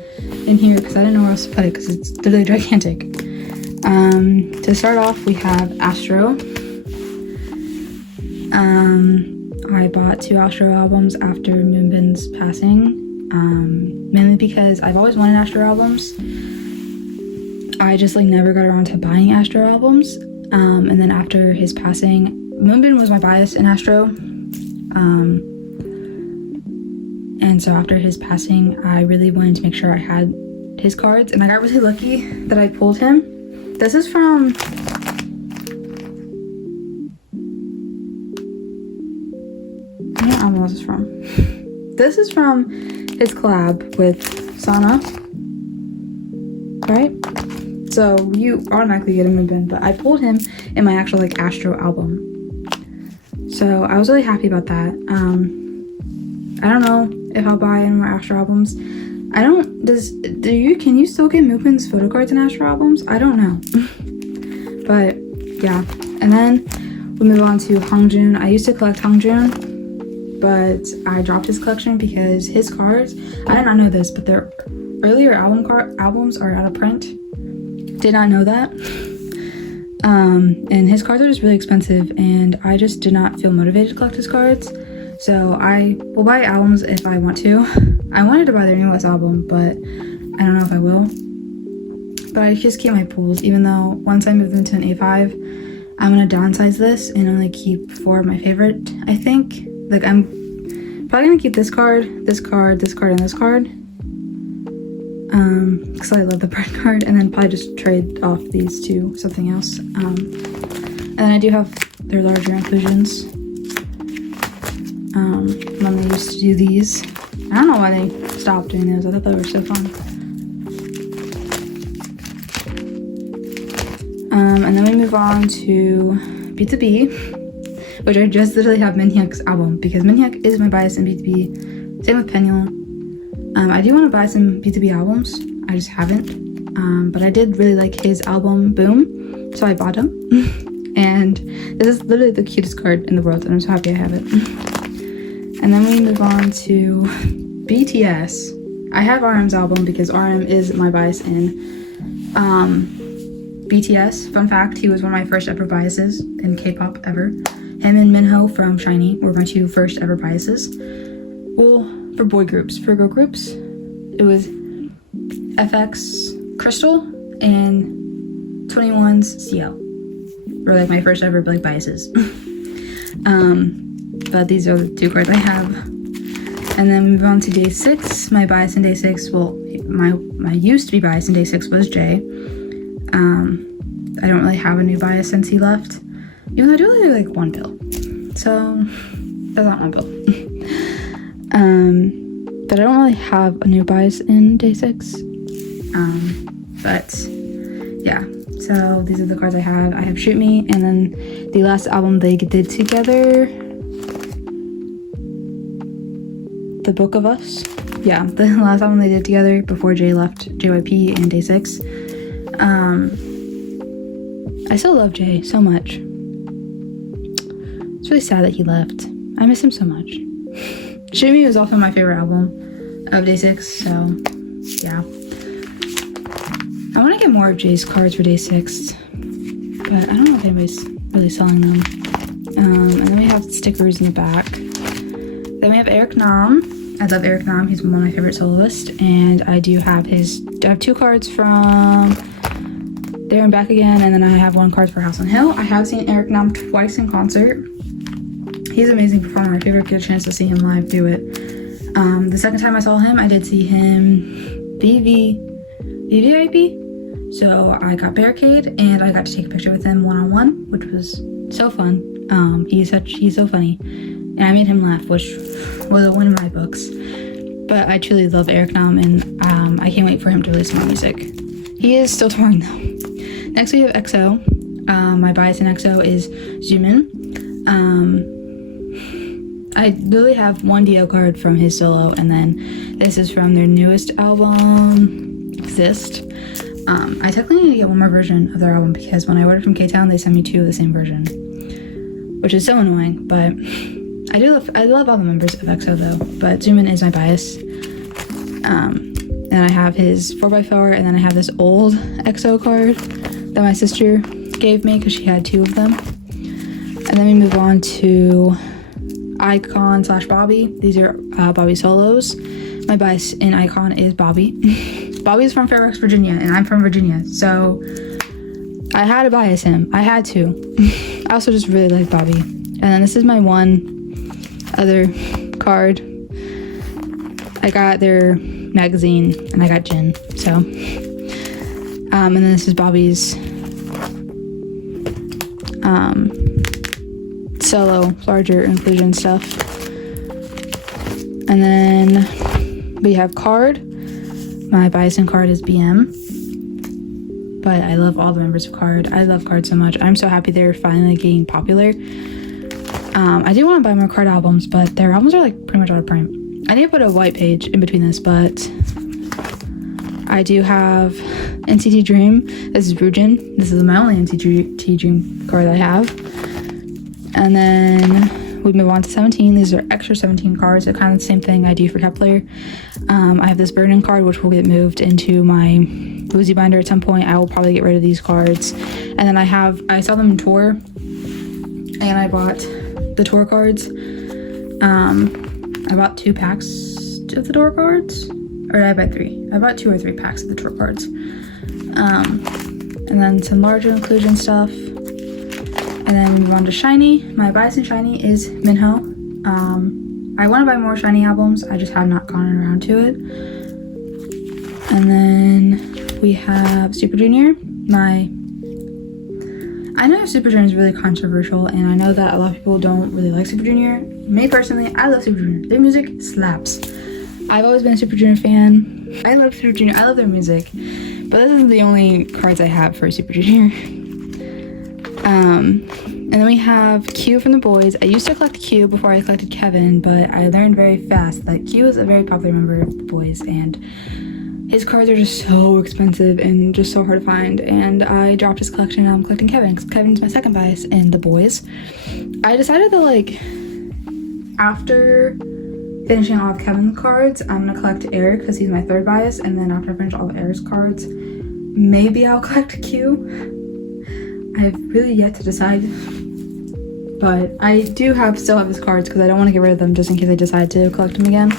in here because I didn't know where else to put it because it's literally gigantic. To start off, we have Astro. I bought 2 Astro albums after Moonbin's passing, mainly because I've always wanted Astro albums. I just like never got around to buying Astro albums, and then after his passing, Moonbin was my bias in Astro, and so after his passing, I really wanted to make sure I had his cards, and I got really lucky that I pulled him. This is from... I don't know what this is from. This is from his collab with Sana, right? So you automatically get him in bin, but I pulled him in my actual like Astro album. So I was really happy about that. I don't know if I'll buy any more Astro albums. I don't, can you still get Movements photo cards in Astro albums? I don't know. But yeah, and then we move on to Junhyeon. I used to collect Junhyeon, but I dropped his collection because his cards, I did not know this, but their earlier albums are out of print. Did not know that. And his cards are just really expensive, and I just did not feel motivated to collect his cards. So I will buy albums if I want to. I wanted to buy their newest album, but I don't know if I will. But I just keep my pools, even though once I move into an A5, I'm gonna downsize this and only keep 4 of my favorite, I think. Like, I'm probably gonna keep this card, this card, this card, and this card. Because I love the bird card, and then probably just trade off these to something else. And then I do have their larger inclusions. When they used to do these. I don't know why they stopped doing those. I thought they were so fun. And then we move on to B2B, which I just literally have Minhyuk's album because Minhyuk is my bias in B2B. Same with Penyon. I do want to buy some B2B albums. I just haven't. But I did really like his album, Boom, so I bought him. And this is literally the cutest card in the world, and I'm so happy I have it. And then we move on to BTS. I have RM's album because RM is my bias in BTS. Fun fact, he was one of my first ever biases in K-pop ever. Him and Minho from SHINee were my 2 first ever biases. Well, for boy groups. For girl groups, it was FX Crystal and 21's CL. Were like my first ever like biases. But these are the 2 cards I have. And then we move on to day 6. My bias in day 6, well, my used to be bias in day 6 was Jay. I don't really have a new bias since he left. Even though I do really like one bill. So, that's not one bill. But I don't really have a new bias in day 6. But, yeah. So, these are the cards I have. I have Shoot Me, and then the last album they did together, The Book of Us. Yeah, the last album they did together before Jay left JYP in day 6. I still love Jay so much. It's really sad that he left. I miss him so much. Shoot Me was also my favorite album of day 6, so yeah. I want to get more of Jay's cards for day 6, but I don't know if anybody's really selling them. And then we have stickers in the back. Then we have Eric Nam. I love Eric Nam. He's one of my favorite soloists, and I have 2 cards from There and Back Again, and then I have 1 card for House on Hill. I have seen Eric Nam twice in concert. He's an amazing performer. If you ever get a chance to see him live, do it. The second time I saw him, I did see him VVIP. So I got Barricade, and I got to take a picture with him one-on-one, which was so fun. He's so funny, and I made him laugh, which was one of my books. But I truly love Eric Nam, and I can't wait for him to release more music. He is still touring though. Next we have EXO. My bias in EXO is Jimin. I literally have 1 DO card from his solo, and then this is from their newest album, Exist. I technically need to get 1 more version of their album because when I ordered from K-Town, they sent me 2 of the same version, which is so annoying. But I love all the members of EXO though. But Jimin is my bias. And I have his 4x4, and then I have this old EXO card that my sister gave me because she had 2 of them. And then we move on to Icon / Bobby. These are Bobby solos. My bias in Icon is Bobby. Bobby's from Fairfax, Virginia, and I'm from Virginia, so I had to bias him. I had to. I also just really like Bobby. And then this is my 1 other card. I got their magazine, and I got Jin. So, and then this is Bobby's solo larger inclusion stuff. And then we have card. My bison card is BM, but I love all the members of card. I love card so much. I'm so happy they're finally getting popular. I do want to buy more card albums, but their albums are like pretty much out of print. I need to put a white page in between this, but I do have NCT Dream. This is Rujin. This is my only NCT Dream card I have. And then we move on to 17. These are extra 17 cards. They're kind of the same thing I do for Kepler. I have this Burden card, which will get moved into my woozi binder at some point. I will probably get rid of these cards. And then I saw them in tour, and I bought the tour cards. I bought 2 packs of the tour cards, or did I buy 3? I bought 2 or 3 packs of the tour cards. And then some larger inclusion stuff. And then we move on to Shiny. My bison Shiny is Minho. I want to buy more Shiny albums. I just have not gotten around to it. And then we have Super Junior. I know Super Junior is really controversial, and I know that a lot of people don't really like Super Junior. Me personally, I love Super Junior. Their music slaps. I've always been a Super Junior fan. I love Super Junior. I love their music. But this isn't the only cards I have for Super Junior. And then we have Q from the boys. I used to collect Q before I collected Kevin, but I learned very fast that Q is a very popular member of the boys, and his cards are just so expensive and just so hard to find. And I dropped his collection, and I'm collecting Kevin, because Kevin's my second bias in the boys. I decided that, like, after finishing all of Kevin's cards, I'm gonna collect Eric, because he's my third bias, and then after I finish all of Eric's cards, maybe I'll collect Q. I've really yet to decide, but I do still have his cards because I don't want to get rid of them just in case I decide to collect them again.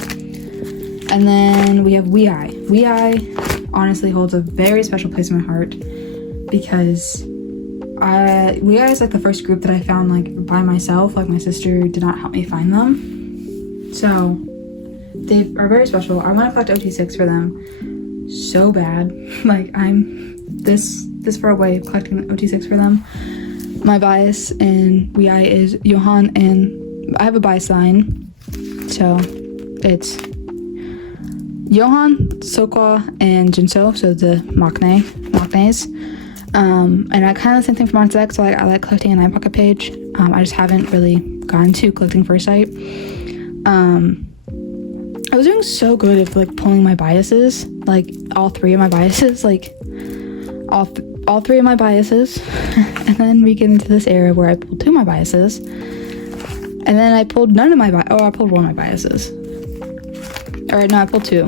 And then we have WeI. WeI honestly holds a very special place in my heart because WeI is like the first group that I found like by myself. Like my sister did not help me find them, so they are very special. I want to collect OT6 for them so bad. Like I'm this far away collecting OT6 for them. My bias in WeI is Junhyeon, and I have a bias line, so it's Junhyeon, Sokwa, and Jinso, so the maknaes. And I kind of the same thing for Monsta, so I like collecting a 9-pocket page. I just haven't really gotten to collecting First Sight. I was doing so good at like pulling my biases, like all 3 of my biases, like all 3 of my biases. And then we get into this era where I pulled 2 of my biases, and then I pulled none of my I pulled 1 of my biases. Or no, I pulled 2,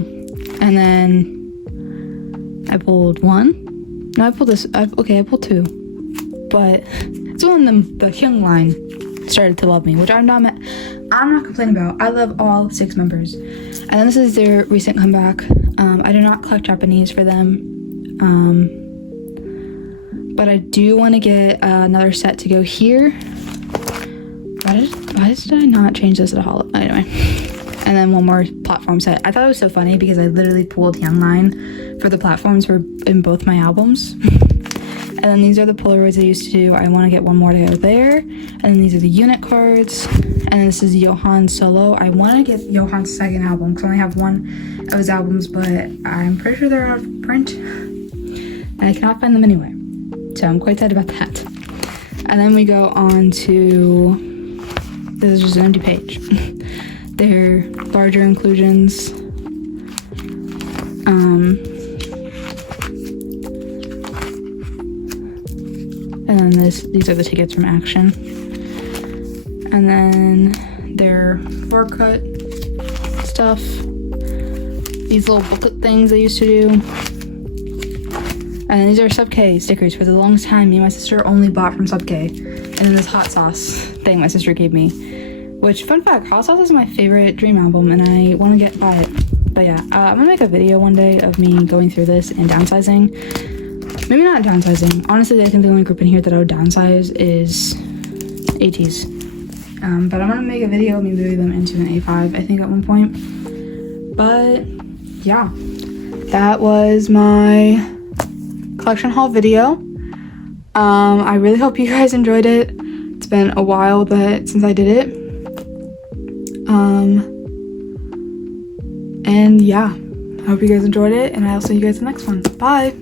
and then I pulled 1. No, I pulled this. I pulled 2, but it's when the Hyung line started to love me, which I'm not complaining about. I love all 6 members. And then this is their recent comeback. I do not collect Japanese for them. But I do want to get another set to go here. Why did I not change this at all? Anyway. And then 1 more platform set. I thought it was so funny because I literally pulled Young Line for the platforms in both my albums. And then these are the Polaroids I used to do. I want to get 1 more to go there. And then these are the unit cards. And this is Johan's solo. I want to get Johan's second album because I only have 1 of his albums, but I'm pretty sure they're out of print. And I cannot find them anywhere. So I'm quite sad about that. And then we go on to, this is just an empty page. They're larger inclusions. And then these are the tickets from Action. And then their 4-cut stuff. These little booklet things I used to do. And these are Sub K stickers. For the longest time, me and my sister only bought from Sub K. And then this hot sauce thing my sister gave me. Which, fun fact, hot sauce is my favorite Dream album, and I want to buy it. But yeah, I'm gonna make a video one day of me going through this and downsizing. Maybe not downsizing. Honestly, I think the only group in here that I would downsize is ITZY. But I'm gonna make a video of me moving them into an A5, I think, at one point. But yeah, that was my collection haul video. I really hope you guys enjoyed it. It's been a while since I did it. And yeah, I hope you guys enjoyed it, and I'll see you guys in the next one. Bye!